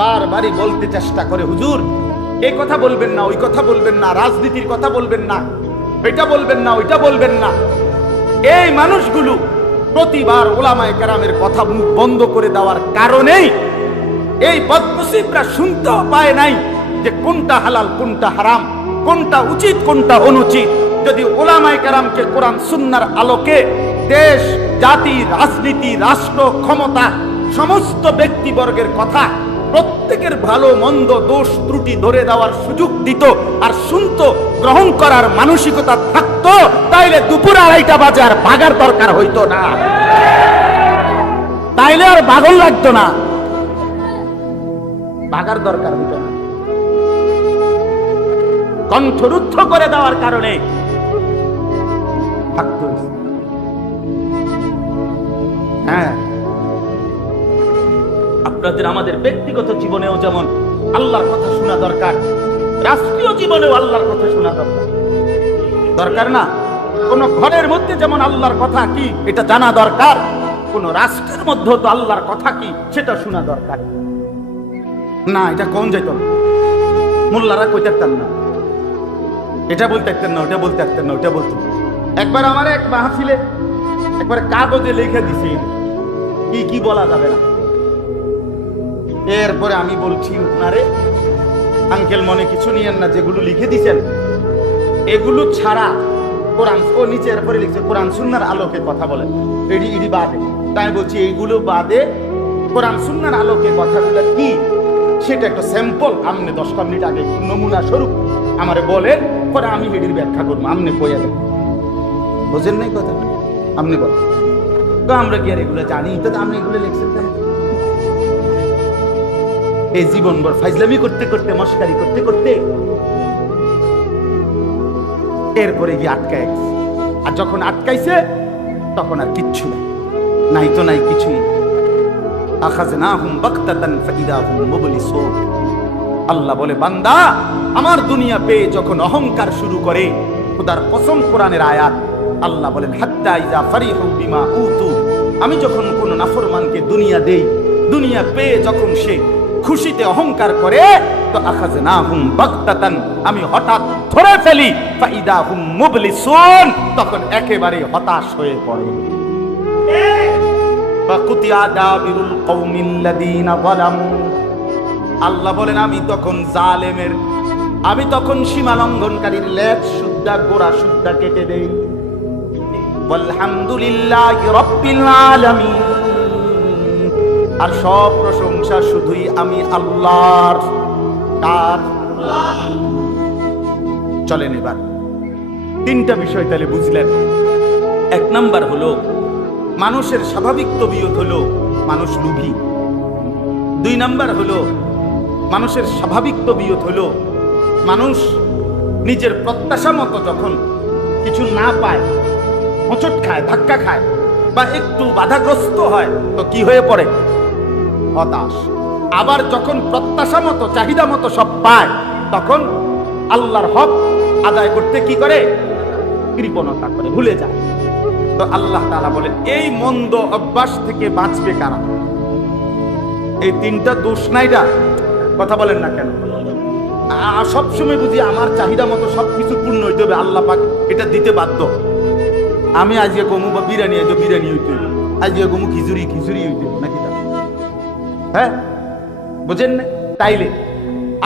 বারবারই বলতে চেষ্টা করে, হুজুর এই কথা বলবেন না, ওই কথা বলবেন না, রাজনীতির কথা বলবেন না, এটা বলবেন না, ওইটা বলবেন না। এই মানুষগুলো প্রতিবার ওলামায়ে কেরামের কথা মুখ বন্ধ করে দেওয়ার কারণেই এই বদনসিবরা শুনতেও পায় নাই যে কোনটা হালাল, কোনটা হারাম, কোনটা উচিত, কোনটা অনুচিত। যদি ওলামায়ে কেরামকে কোরআন সুন্নাহর আলোকে দেশ, জাতি, রাজনীতি, রাষ্ট্র, ক্ষমতা, সমস্ত ব্যক্তিবর্গের কথা, প্রত্যেকের ভালো মন্দ, দোষ ত্রুটি ধরে দেওয়ার সুযোগ দিত আর শুনতো, গ্রহণ করার মানসিকতা থাকতো, তাইলে দুপুর 2:30 বাজে আর ভাগার দরকার হইতো না, তাইলে আর পাগল লাগতো না, ভাগার দরকার হইতো না। কণ্ঠরুদ্ধ করে দেওয়ার কারণে থাকতো। হ্যাঁ, আপনাদের আমাদের ব্যক্তিগত জীবনেও যেমন আল্লাহর কথা শোনা দরকার, রাষ্ট্রীয় জীবনেও আল্লাহর কথা শোনা দরকার, দরকার না? কোন ঘরের মধ্যে যেমন আল্লাহর কথা কি এটা জানা দরকার, কোন রাষ্ট্রের মধ্যে তো আল্লাহর কথা কি সেটা শোনা দরকার। না, এটা কোন যেত না, মোল্লারা কইতেন না, এটা বলতেন না, ওটা বলতেন না, ওটা বলতেন। একবার আমার এক মাহফিলে একবার কাগজে লিখে দিছি কি কি বলা যাবে না। এরপরে আমি বলছি, আপনারে আঙ্কেল মনে কিছু নিয়েন না, যেগুলো লিখে দিছেন এগুলো ছাড়া কোরআন, ও নিচে এরপরে লিখছে কোরআন সুন্নাহর আলোকে কথা বলেন, এডি বাদে। তাই বলছি এইগুলো বাদে কোরআন সুন্নাহর আলোকে কথাগুলো কি সেটা একটা স্যাম্পল আপনি 10 মিনিট আগে নমুনা স্বরূপ আমারে বলেন, পরে আমি এডির ব্যাখ্যা করবো, আপনি কইয়া দেন। বুঝেন নাই কথা? আপনি বলেন, তো আমরা কি আর এগুলো জানি? তো আপনি এগুলো লিখছেন, এই জীবনভর ফাইজলামি করতে করতে, মস্কারি করতে করতে এরপরে গিয়ে আটকায় গেছে। আর যখন আটকাইছে তখন আর কিচ্ছু নাই, নাই তো নাই কিছুই। আখাযনাহুম বাগতাতান ফাইদা হুম মুবলিসুন। আল্লাহ বলে, বান্দা আমার দুনিয়া পেয়ে যখন অহংকার শুরু করে, খোদার কসম, কোরআনের আয়াত, আল্লাহ বলেন হাত্তা ইযা ফারিহু বিমা উতু, আমি যখন কোন নাফরমানকে দুনিয়া দেই, দুনিয়া পেয়ে যখন সে খুশিতে অহংকার করে, তো আখাযনাহুম বাগতাতান, আমি হঠাৎ ধরে ফেলি, ফাইদা হুম মুবলিসুন, তখন একেবারে হতাশ হয়ে পড়ে। ফাকুতিয়া দাবিরুল কওমিল্লাযীনা যালামু, আল্লাহ বলেন আমি তখন জালেমের, আমি তখন সীমা লঙ্ঘনকারীর লেজ সুদ্ধা, গোড়া সুদ্ধা কেটে দেই। আলহামদুলিল্লাহি রাব্বিল আলামিন, আর সব প্রশংসা শুধুই আমি আল্লাহর। কার? চলেন এবার তিনটা বিষয় তাহলে বুঝলেন। এক নাম্বার হলো মানুষের স্বাভাবিক তবিয়ত হলো মানুষ লোভী। দুই নাম্বার হলো মানুষের স্বাভাবিক তবিয়ত হলো মানুষ নিজের প্রত্যাশা মতো যখন কিছু না পায়, হোঁচট খায়, ধাক্কা খায়, বা একটু বাধাগ্রস্ত হয়, তো কি হয়ে পড়ে? হতাশ। আবার যখন প্রত্যাশা মতো, চাহিদা মতো সব পায়, তখন আল্লাহর হক আদায় করতে কি করে? কৃপণতা করে, ভুলে যায়। তো আল্লাহ তাআলা বলেন এই মন্দ অভ্যাস থেকে বাঁচবে কারা? এই তিনটা দোষ নাইরা, কথা বলেন না কেন? সবসময় বুঝি আমার চাহিদা মতো সবকিছু পূর্ণ হইতে হবে, আল্লাহ পাক এটা দিতে বাধ্য। আমি আজকে কমু বা বিরিয়ানি, আজকে বিরিয়ানি হইতে হবে, আজকে কমু খিচুড়ি, খিচুড়ি হইতে হবে নাকি? হ্যাঁ, বুঝেন না? তাইলে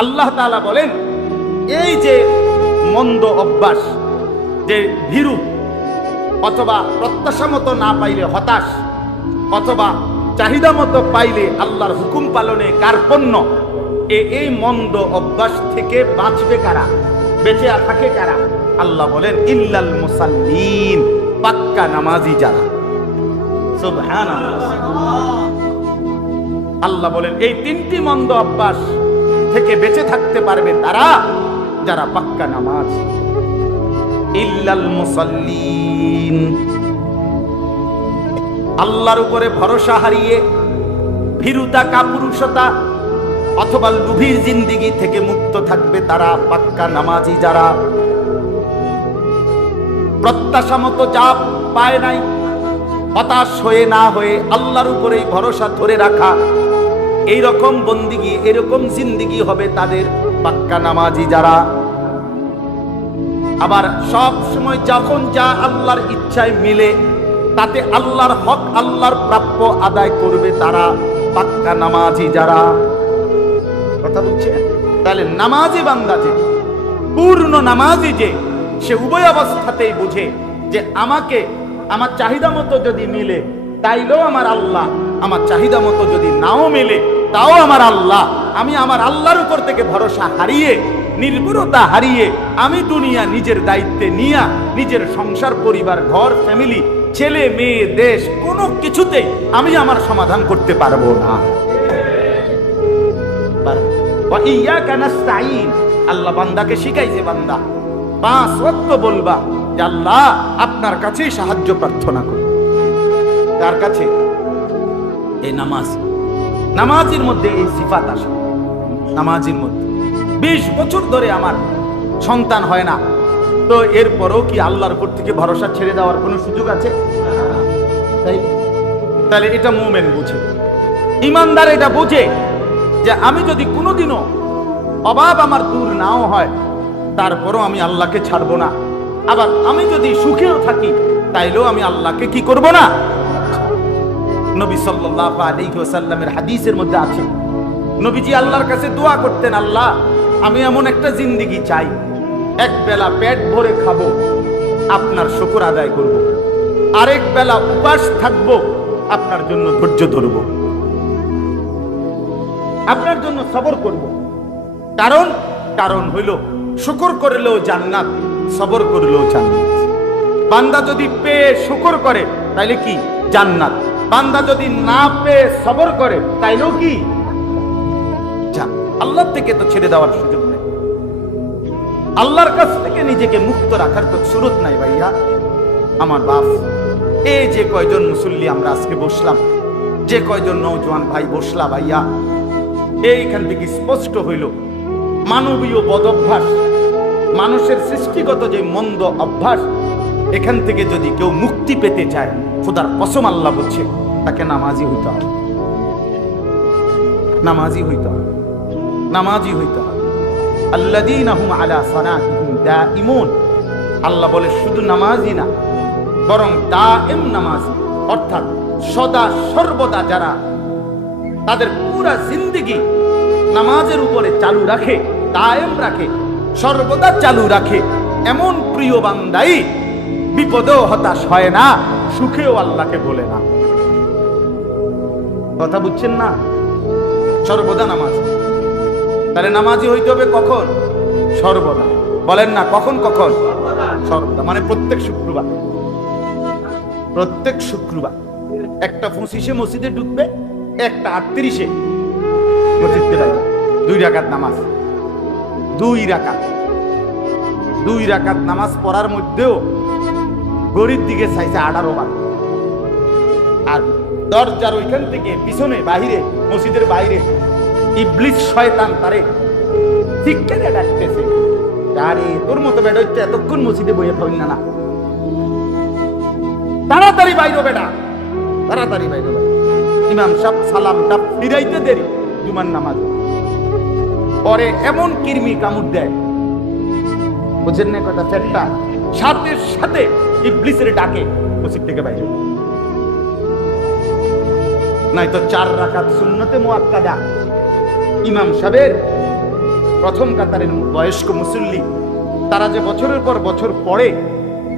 আল্লাহ তাআলা বলেন এই যে মন্দ অভ্যাস, যে ভীরু, অথবা প্রত্যাশা মতো না পাইলে হতাশ, অথবা চাহিদা মতো পাইলে আল্লাহর হুকুম পালনে কার্পণ্য, এই মন্দ অভ্যাস থেকে বাঁচবে কারা? বেঁচে থাকে কারা? আল্লাহ বলেন ইল্লাল মুসাল্লিন, পাক্কা নামাজি যারা। সুবহানাল্লাহ। আল্লাহ বলেন এই তিনটি মন্দ অভ্যাস থেকে বেঁচে থাকতে পারবে তারা যারা পাক্কা নামাজ। ইল্লাল মুসাল্লিন, আল্লাহর উপরে ভরসা হারিয়ে ভীরুতা, কাপুরুষতা অথবা লোভীর জিন্দেগি থেকে মুক্ত থাকবে তারা পাক্কা নামাজি যারা। প্রত্যাশা মতো যা পায় নাই, হতাশ হয়ে না হয়ে আল্লাহর উপরেই ভরসা ধরে রাখা, এইরকম বন্দিগি, এরকম জিন্দেগি হবে তাদের পাক্কা নামাজি যারা। আবার সব সময় যখন যা আল্লাহর ইচ্ছায় মিলে, তাতে আল্লাহর হক, আল্লাহর প্রাপ্য আদায় করবে তারা পাক্কা নামাজি যারা। কথা বুঝছেন? তাহলে নামাজি বান্দা যে, পূর্ণ নামাজি যে, সে উভয় অবস্থাতেই বুঝে যে আমাকে আমার চাহিদা মতো যদি মিলে তাইলেও আমার আল্লাহ, আমার চাহিদা মতো যদি নাও মিলে তাও আমার আল্লাহ। আমি আমার আল্লাহর উপর থেকে ভরসা হারিয়ে, নির্ভরতা হারিয়ে, আমি দুনিয়া নিজের দায়িত্বে নিয়া নিজের সংসার, পরিবার, ঘর, ফ্যামিলি, ছেলে মেয়ে, দেশ, কোনো কিছুতেই আমি আমার সমাধান করতে পারবো না। আল্লাহ বান্দাকে শিখাইছে, বান্দা 5 ওয়াক্ত বলবা যে আল্লাহ আপনার কাছেই সাহায্য প্রার্থনা করি। তার কাছে এই নামাজ, নামাজের মধ্যে এই সিফাত আসে। নামাজের মধ্যে 20 বছর ধরে আমার সন্তান হয় না, তো এরপরও কি আল্লাহর উপর থেকে ভরসা ছেড়ে দেওয়ার কোনো সুযোগ আছে? তাহলে এটা মুমিন বুঝে, ইমানদার এটা বুঝে যে আমি যদি কোনোদিনও অভাব আমার দূর নাও হয়, তারপরও আমি আল্লাহকে ছাড়বো না। আবার আমি যদি সুখেও থাকি তাইলেও আমি আল্লাহকে কি করব না। নবী সাল্লাল্লাহু আলাইহি ওয়াসাল্লামের হাদিসের মধ্যে আছে, নবীজি আল্লাহর কাছে দোয়া করতেন, আল্লাহ আমি এমন একটা জিন্দেগি চাই, এক বেলা পেট ভরে খাবো, আপনার শুকর আদায় করব, আরেক বেলা উপাস থাকবো, আপনার জন্য ধৈর্য ধরব, আপনার জন্য সবর করব। কারণ হইল শুকর করলেও জান্নাত, সবর করলেও জান্নাত। বান্দা যদি পেয়ে শুকর করে তাইলে কি? জান্নাত। বান্দা যদি না পেয়ে সবর করে তাইলেও কি? আল্লাহ থেকে তো ছেড়ে দেওয়ার সুযোগ নেই, আল্লাহর কাছ থেকে নিজেকে মুক্ত রাখার তো সুরত নাই ভাইয়া আমার বাপ। এই যে কয়জন মুসল্লি আমরা আজকে বসলাম, যে কয়জন নওজোয়ান ভাই বসলা ভাইয়া, এইখান থেকে স্পষ্ট হইল মানবীয় বদ অভ্যাস, মানুষের সৃষ্টিগত যে মন্দ অভ্যাস, এখান থেকে যদি কেউ মুক্তি পেতে চায়, খোদার কসম আল্লাহ বলছে তাকে নামাজি হইতে হবে, নামাজি হইতে হবে, নামাজি হইতে হবে। আল্লাযীনা হুম আলা সালাতিহিম দাঈমুন, আল্লাহ বলে শুধু নামাজি না, বরং দায়েম নামাজি, অর্থাৎ সদা সর্বদা যারা তাদের পুরা জিন্দেগি নামাজের উপরে চালু রাখে, দায়েম রাখে, সর্বদা চালু রাখে, এমন প্রিয় বান্দাই বিপদেও হতাশ হয় না, সুখেও আল্লাহকে বলে না। কথা বুঝছেন না? সর্বদা নামাজ। তাহলে নামাজি হইতে হবে কখন? সর্বদা। বলেন না কখন? কখন? সর্বদা, মানে প্রত্যেক শুক্রবার। প্রত্যেক শুক্রবার 1:25 মসজিদে ঢুকবে, 1:38 মসজিদে যাবে, 2 রাকাত নামাজ, 2 রাকাত, 2 রাকাত নামাজ পড়ার মধ্যেও গরিব দিকে চাইছে 18 বার। আর দরজার ওইখান থেকে পিছনে বাহিরে, মসজিদের বাইরে ইবলিস শয়তান তারে শিক্ষা দিয়ে ডাকতেছে, আরে তোর মতো বেটা হচ্ছে এতক্ষণ মসজিদে বইয়ে থাকল না, তাড়াতাড়ি বাইরো বেটা, তাড়াতাড়ি বাইরো। ইমাম সাহেব সালামটা ফিরাইতে দেরি জুমার নামাজ পরে এমন কিরমি কামড় দেয়, বুঝেন না কথা, ফেরটা সাথে সাথে ইবলিসের ডাকে মসজিদ থেকে বাইরে। নাই তো 4 রাকাত সুন্নতে মুআক্কাদা, ইমাম সাহেবের প্রথম কাতারের বয়স্ক মুসল্লি, তারা যে বছরের পর বছর পড়ে,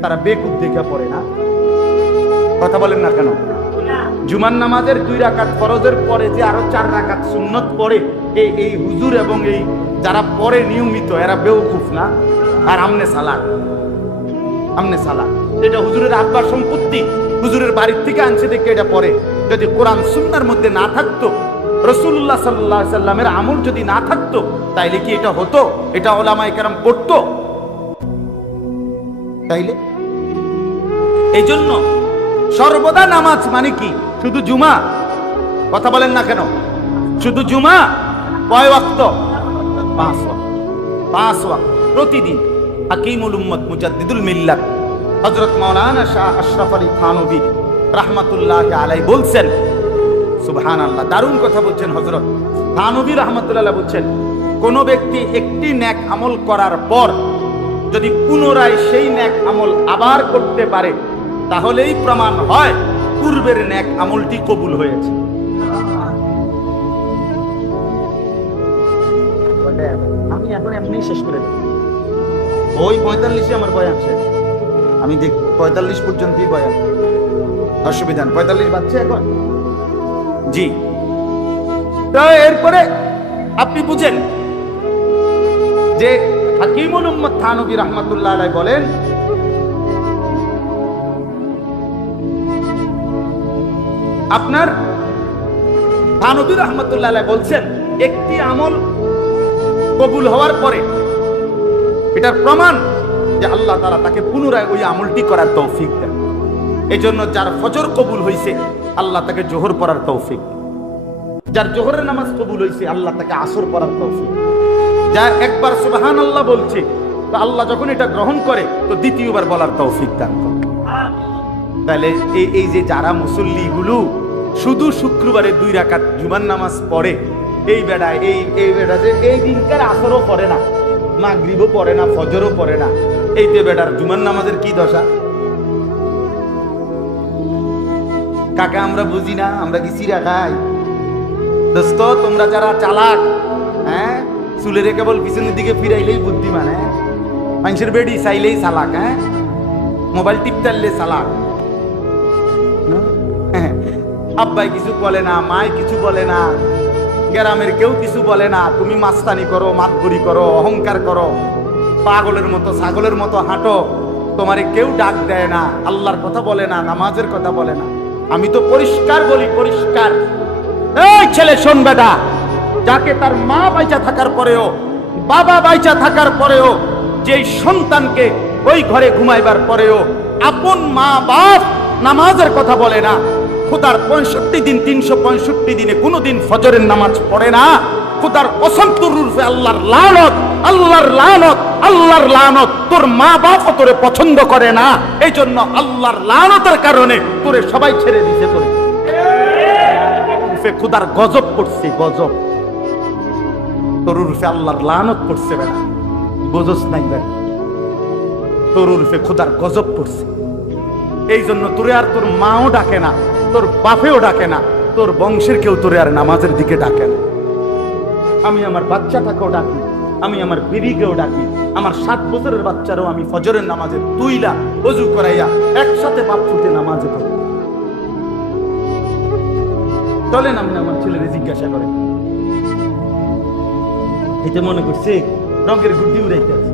তারা বেকুব দেখে পড়ে না। কথা বলেন না কেন? জুমার নামাজের 2 রাকাত ফরজের পরে যে আরো 4 রাকাত সুন্নত পড়ে, এই হুজুর এবং এই যারা পড়ে নিয়মিত, এরা বেওকুফ না? আর আমনে সালাক, আমনে সালাক, এটা হুজুরের আব্বার সম্পত্তি, হুজুরের বাড়ির থেকে আনছে দেখে এটা পড়ে। যদি কোরআন সুন্নাহর মধ্যে না থাকতো, রাসূলুল্লাহ সাল্লাল্লাহু আলাইহি সাল্লামের আমল যদি না থাকতো, তাইলে কি এটা হতো? এটা উলামায়ে কেরাম পড়তো? তাইলে এই জন্য সর্বদা নামাজ মানে কি? শুধু জুমা? কথা বলেন না কেন? শুধু জুমা? কয় ওয়াক্ত? 5 ওয়াক্ত, 5 ওয়াক্ত প্রতিদিন। হাকিমুল উম্মত মুজাদ্দিদুল মিল্লাত হযরত মাওলানা শাহ আশরাফ আলী থানভী রাহমাতুল্লাহি আলাইহি বলছেন, সুবহানাল্লাহ, দারুণ কথা বলছেন হযরত থানভী রাহমাতুল্লাহ বলছেন, কোন ব্যক্তি একটি নেক আমল করার পর যদি পুনরায় সেই নেক আমল আবার করতে পারে, তাহলেই প্রমাণ হয় পূর্বের নেক আমলটি কবুল হয়েছে। আমি এখন এমনি শেষ করে দেব, ওই 45 আমার বয়ান শেষ, আমি দেখ 45 পর্যন্তই বয়ান, অসুবিধা নেই। 45 বাজছে এখন, জি। তো এরপরে আপনি বুঝেন যে হাকিমুল উম্মত থানভী রাহমাতুল্লাহ আলাইহি বলেন, আপনার থানভী রাহমাতুল্লাহ আলাইহি বলছেন, একটি আমল কবুল হওয়ার পরে এটার প্রমাণ যে আল্লাহ তাআলা তাকে পুনরায় ওই আমলটি করার তৌফিক দেন। এই জন্য যার ফজর কবুল হয়েছে, আল্লাহ তাকে জোহর পড়ার তৌফিক, যার জোহরের নামাজ কবুল হয়েছে, আল্লাহ তাকে আসর পড়ার তৌফিক, যা একবার সুবহানাল্লাহ বলছে, তো আল্লাহ যখন এটা গ্রহণ করে তো দ্বিতীয়বার বলার তৌফিক দান করে। তাহলে এই যে যারা মুসল্লিগুলো শুধু শুক্রবারে 2 রাকাত জুমার নামাজ পড়ে, এই বেড়া এই বেড়া যে এই দিনকার আসরও পড়ে না, মাগরিবও পড়ে না, ফজরও পড়ে না, এইতে বেড়ার জুমার নামাজের কি দশা? কাকা আমরা বুঝি না, আমরা কি চিরা খাই? দোস্ত তোমরা যারা চালাক, হ্যাঁ, চুলের কেবল পিছনের দিকে ফিরাইলেই বুদ্ধিমান, হ্যাঁ, মানুষের বেডি চাইলেই চালাক, হ্যাঁ, মোবাইল টিপতারলে চালাক, আব্বাই কিছু বলে না, মায় কিছু বলে না, গ্রামের কেউ কিছু বলে না, তুমি মাস্তানি করো, মাতবরি করো, অহংকার করো, পাগলের মতো ছাগলের মতো হাঁটো, তোমারে কেউ ডাক দেয় না, আল্লাহর কথা বলে না, নামাজের কথা বলে না। আমি তো পরিষ্কার বলি, পরিষ্কার, এই ছেলে শোন বেটা, যাকে তার মা বাইচা থাকার পরেও, বাবা বাইচা থাকার পরেও, যেই সন্তানকে ওই ঘরে ঘুমাইবার পরেও আপন মা বাপ নামাজের কথা বলে না, খোদার 65 দিন 365 দিনে কোনোদিন ফজরের নামাজ পড়ে না, খোদার কসম তোর রূপে আল্লাহর লানত, আল্লাহর লানত, আল্লাহর লানত, তোর মা বাপ তোরে পছন্দ করে না, এই জন্য আল্লাহর লানতের কারণে তোরে সবাই ছেড়ে দিছে, তোরে খোদার গজব করছে, গজব তোর রূপে আল্লাহর লানত করছে, বেটা বোঝস নাই বেটা, তোর রূপে খোদার গজব করছে। এই জন্য তোরে আর তোর মাও ডাকে না, তোর বাপেও ডাকে না, তোর বংশের কেউ তোরে আর নামাজের দিকে ডাকে না। আমি আমার বাচ্চাটাকেও ডাকি, আমি আমার বিবিকেও ডাকি, আমার 7 বছরের বাচ্চারও আমি ফজরের নামাজে তুইলা ওযু করাইয়া একসাথে বাপ ফুটে নামাজে পড়ি। চলেন আমি আমার ছেলেরে জিজ্ঞাসা করে, এটা মনে করছে রঙের গুড্ডি উড়াইতে আছে,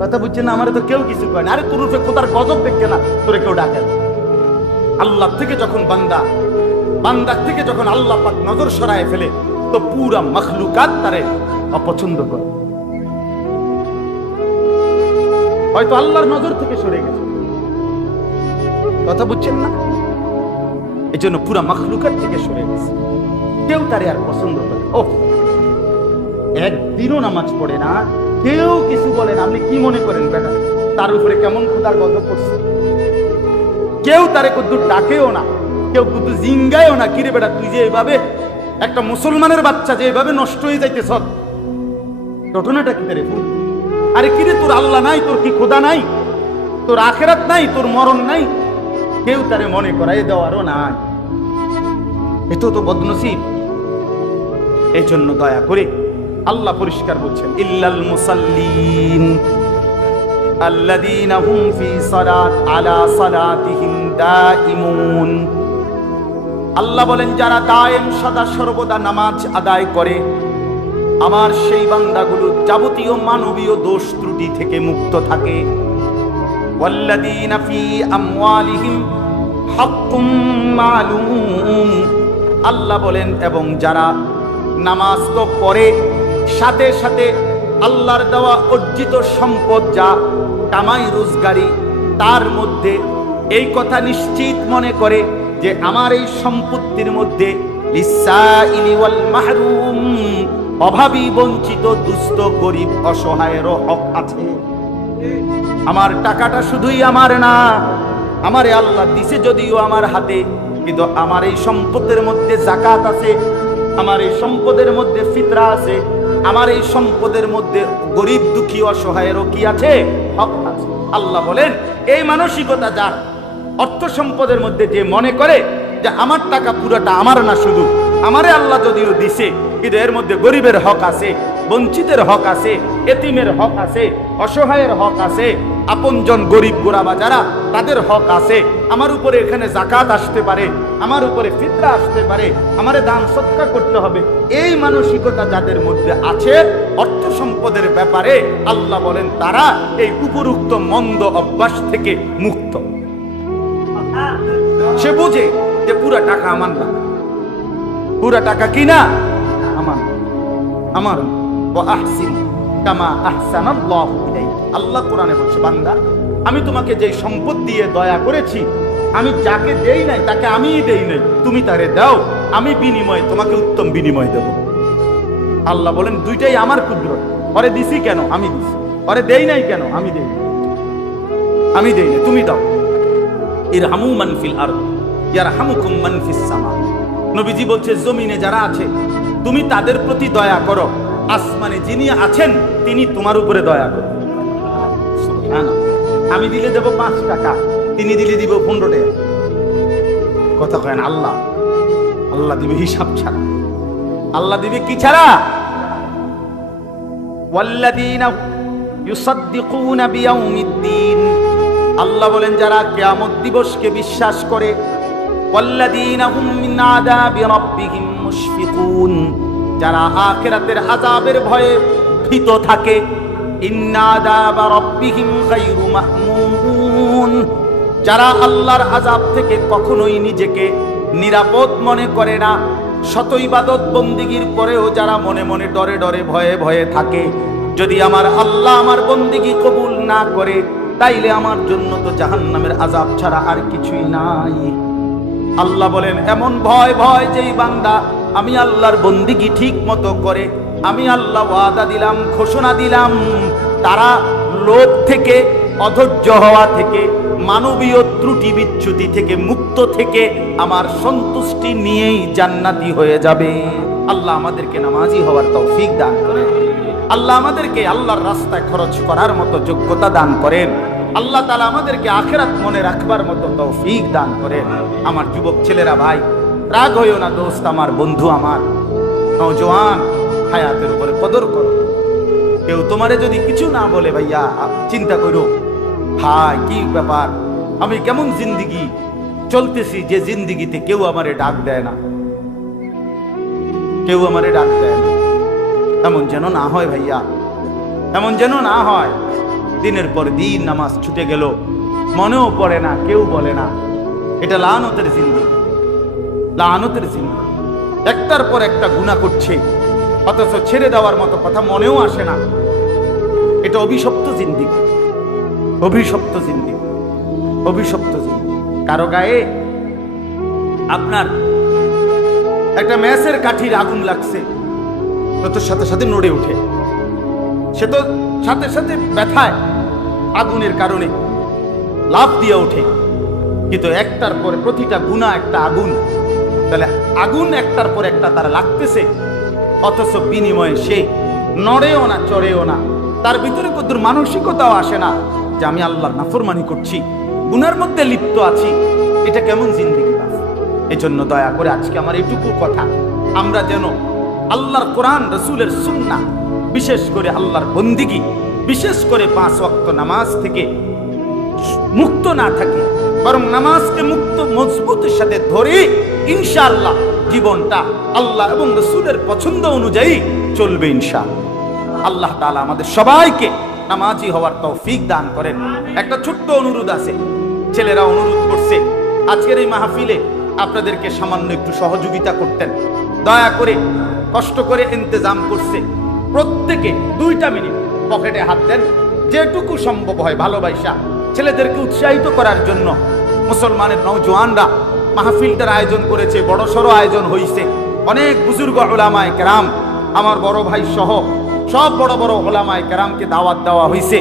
কথা বুঝছে না, আমারে তো কেউ কিছু কয় না। আরে তোর রূপে খোদার গজব দেখে না, তোরে কেউ ডাকে না। আল্লাহ থেকে যখন বান্দা থেকে যখন আল্লাহ পাক নজর সরায় ফেলে, তো পুরা মখলুকাত তারে অপছন্দ করে। হয়তো আল্লাহর নজর থেকে সরে গেছে, কথা বুঝছেন না, এই জন্য পুরা মখলুকাত থেকে সরে গেছে, কেউ তারে আর পছন্দ করে। ও একদিনও নামাজ পড়ে না, কেউ কিছু বলেন, আপনি কি মনে করেন বেটা তার উপরে কেমন খোদার গজব পড়ছে? কেউ তারে কদ্দুর ডাকেও না, কেউ কদ্দুর জিঙ্গায়ও না, কিরে বেটা তুই যে এভাবে একটা মুসলমানের বাচ্চা যে এভাবে নষ্ট হয়ে যাইতেছ, ঘটনাটা কি তারে? আরে কিরে তোর আল্লাহ নাই, তোর কি খোদা নাই, তোর আখেরাত নাই, তোর মরণ নাই, কেউ তারে মনে করাই দেওয়ারও নাই। এত তো বদনসিব। এই জন্য দয়া করে আল্লাহ পরিষ্কার বলছেন, ইল্লাল মুসাল্লিন আল্লাযীনা হুম ফি আলা সালাতিহিম দাঈমুন। আল্লাহ বলেন যারা দায়েম সদা সর্বদা নামাজ আদায় করে, আমার সেই বান্দাগুলো যাবতীয় মানবীয় দোষ ত্রুটি থেকে মুক্ত থাকে। ওয়াল্লাযীনা ফি আমওয়ালিহিম হাক্কুম মালুম। আল্লাহ বলেন এবং যারা নামাজ তো পড়ে, সাথে সাথে আল্লাহর দেওয়া অর্জিত সম্পদ যা কামাই রোজগারি, তার মধ্যে এই কথা নিশ্চিত মনে করে যে আমার এই সম্পত্তির মধ্যে লিসাইলি ওয়াল মাহরুম, অভাবী বঞ্চিত দুস্থ গরিব অসহায়েরও হক আছে। আমার টাকাটা শুধুই আমার না, আমারে আল্লাহ দিছে যদিও আমার হাতে, কিন্তু আমার এই সম্পদের মধ্যে যাকাত আছে, আমার এই সম্পদের মধ্যে ফিতরা আছে, আমার এই সম্পদের মধ্যে গরিব দুঃখী অসহায়েরও কি আছে? হক আছে। আল্লাহ বলেন এই মানসিকতা যার, অর্থ সম্পদের মধ্যে যে মনে করে যে আমার টাকা পুরোটা আমার না, শুধু আমারে আল্লাহ যদিও দিছে, কিন্তু এর মধ্যে গরিবের হক আছে, বঞ্চিতের হক আছে, এতিমের হক আছে, অসহায়ের হক আছে, আপনজন গরিব গোরাবা যারা তাদের হক আছে, আমার উপরে এখানে যাকাত আসতে পারে, আমার উপরে ফিতরা আসতে পারে, আমারে দান সদকা করতে হবে। এই মানসিকতা যাদের মধ্যে আছে অর্থ সম্পদের ব্যাপারে, আল্লাহ বলেন তারা এই উপরুক্ত মন্দ অভ্যাস থেকে মুক্ত। সে বুঝে যে পুরা টাকা আমার না, পুরা টাকা কি না আমার, আমার আহসিন কামা আহসানাল্লাহু ইলাইক। আল্লাহ কোরআনে বলছে, বান্দা আমি তোমাকে যে সম্পদ দিয়ে দয়া করেছি, আমি যাকে দেই নাই তাকে আমিই দেই নাই, তুমি তারে দাও, আমি বিনিময়ে তোমাকে উত্তম বিনিময় দেব। আল্লাহ বলেন দুইটাই আমার কুদরত, ওরে দিছি কেন? আমি দিছি। ওরে দেই নাই কেন? আমি দেই নাই, আমি দেই নাই, তুমি দাও। ইরহামু মান ফিল আরদ ইয়ারহামুকুম মান ফিস সামা। নবীজি বলছে জমিনে যারা আছে তুমি তাদের প্রতি দয়া করো, আসমানে যিনি আছেন তিনি তোমার উপরে দয়া করো। আমি দিলে দেব 5 টাকা, তিনি দিলে দিব 15 টাকা। কথা কয় না আল্লাহ, আল্লাহ দিবে হিসাব ছাড়া। আল্লাহ দিবে কি ছাড়া? ওয়াল্লাযীনা ইউসাদ্দিকুনা বিয়াউমিদ্দিন। আল্লাহ বলেন যারা কিয়ামত দিবসকে বিশ্বাস করে, ওয়াল্লাযীনা হুম মিন আযাবি রাব্বিহিম মুশফিকুন, যারা আখিরাতের আযাবের ভয়ে ভীত থাকে। ইন্না আযাবা রাব্বিহিম গায়রু মা'মুন, যারা আল্লাহর আযাব থেকে কখনোই নিজেকে নিরাপদ মনে করে না, শত ইবাদত বন্দিগির পরেও যারা মনে মনে ডরে ডরে ভয়ে ভয়ে থাকে, যদি আমার আল্লাহ আমার বন্দিগি কবুল না করে, তাইলে আমার জন্য তো জাহান্নামের আযাব ছাড়া আর কিছুই নাই। আল্লাহ বলেন, এমন ভয় ভয় যেই বান্দা আমি আল্লাহর বন্দিগি ঠিক মতো করে, আমি আল্লাহ ওয়াদা দিলাম, ঘোষণা দিলাম, তারা লোভ থেকে, অধৈর্য হওয়া থেকে, মানবীয় ত্রুটি বিচ্যুতি থেকে মুক্ত থেকে আমার সন্তুষ্টি নিয়েই জান্নাতি হয়ে যাবে। আল্লাহ আমাদেরকে নামাজি হওয়ার তৌফিক দান করেন। আল্লাহ আমাদেরকে আল্লাহর রাস্তায় খরচ করার মতো যোগ্যতা দান করেন। আল্লাহ তাআলা আমাদেরকে আখিরাত মনে রাখবার মতো তৌফিক দান করেন। আমার যুবক ছেলেরা, ভাই রাগ হইও না দোস্ত, আমার বন্ধু, আমার নওজোয়ান, হায়াতের উপরে কদর করো। কেউ তোমারে যদি কিছু না বলে, ভাইয়া চিন্তা করো, ভাই কি ব্যাপার, আমি কেমন জিন্দিগি চলতেছি যে জিন্দিগিতে কেউ আমারে ডাক দেয় না, কেউ আমারে ডাক দেয় না। এমন যেন না হয় ভাইয়া, এমন যেন না হয়। দিনের পর দিন নামাজ ছুটে গেল, মনেও পড়ে না, কেউ বলে না। এটা লাআনতের জিন্দিগি, লাআনতের জিন্দিগি। একটার পর একটা গুনাহ করছে, অথচ ছেড়ে দেওয়ার মতো কথা মনেও আসে না। এটা অভিশপ্ত জিন্দিগি, অভিশপ্ত জিন্দিগি, অভিশপ্ত জিন্দিগি। কারো গায়ে আপনার একটা ম্যাচের কাঠির আগুন লাগছে, তো সাথে সাথে নড়ে উঠে, সে তো সাথে সাথে ব্যথায় আগুনের কারণে লাফ দিয়ে ওঠে। কিন্তু একটার পরে প্রতিটা গুনাহ একটা আগুন, তাহলে আগুন একটার পর একটা তার লাগতেছে, অথচ বিনিময়ে সে নড়েও না, চড়েও না। তার ভিতরে কত মানসিকতাও আসে না যে আমি আল্লাহর নাফরমানি করছি, গুনার মধ্যে লিপ্ত আছি। এটা কেমন জিন্দিগি? এজন্য দয়া করে আজকে আমার এইটুকু কথা, আমরা যেন আল্লাহর কোরআন, রাসূলের সুন্নাহ, বিশেষ করে আল্লাহর বন্দিগি, বিশেষ করে 5 ওয়াক্ত নামাজ থেকে মুক্ত না থাকি, বরং নামাজকে মুক্ত মজবুতের সাথে ধরে ইনশাআল্লাহ জীবনটা আল্লাহ এবং রাসূলের পছন্দ অনুযায়ী চলবে ইনশাআল্লাহ। আল্লাহ তাআলা আমাদের সবাইকে নামাজি হওয়ার তৌফিক দান করেন। একটা ছোট্ট অনুরোধ আছে, ছেলেরা অনুরোধ করছে আজকের এই মাহফিলে আপনাদেরকে সামান্য একটু সহযোগিতা করতেন। দয়া করে কষ্ট করে ইন্তজাম করছে, প্রত্যেকে 2টা মিনিট পকেটে হাত দেন, যেটুকু সম্ভব হয় ভালোবাসা ছেলেদেরকে উৎসাহিত করার জন্য। মুসলমানের নওজোয়ানরা মাহফিলটার আয়োজন করেছে, বড় সড়ো আয়োজন হয়েছে, অনেক বুজুর্গ উলামায়ে কেরাম, আমার বড় ভাই সহ সব বড় বড় উলামায়ে কেরামকে দাওয়াত দেওয়া হয়েছে।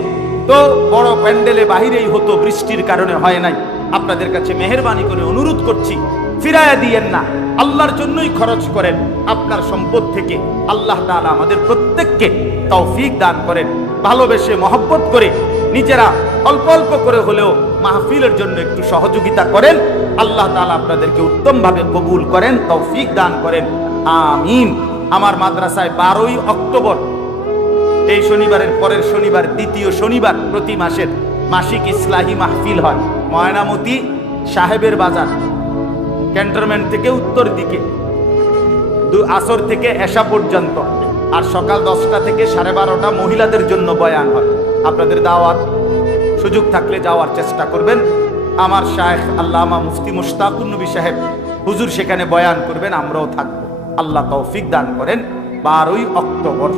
তো বড় প্যান্ডেলে বাহিরেই হতো, বৃষ্টির কারণে হয় নাই। আপনাদের কাছে মেহেরবানি করে অনুরোধ করছি, ফিরায়া দিয়েন না, আল্লাহর জন্যই খরচ করেন। আপনার সম্পদ থেকে আল্লাহ তাআলা আমাদের প্রত্যেককে তৌফিক দান করেন। ভালোবেসে মহব্বত করে নিজেরা অল্প অল্প করে হলেও মাহফিলের জন্য একটু সহযোগিতা করেন। আল্লাহ তাআলা আপনাদেরকে উত্তমভাবে কবুল করেন, তৌফিক দান করেন, আমিন। আমার মাদ্রাসায় 12ই অক্টোবর, এই শনিবারের পরের শনিবার, দ্বিতীয় শনিবার প্রতি মাসের মাসিক ইসলাহি মাহফিল হয় ময়নামতি সাহেবের বাজার ক্যান্টনমেন্ট থেকে উত্তর দিকে, আসর থেকে এশা পর্যন্ত, আর সকাল 10টা থেকে 12:30 মহিলাদের জন্য বয়ান হয়। আপনাদের দাওয়াত, সুযোগ থাকলে যাওয়ার চেষ্টা করবেন। আমার শায়েখ আল্লামা মুফতি মুশতাকুর নবী সাহেব হুজুর সেখানে বয়ান করবেন, আমরাও থাকবো। আল্লাহ তৌফিক দান করেন। 12ই অক্টোবর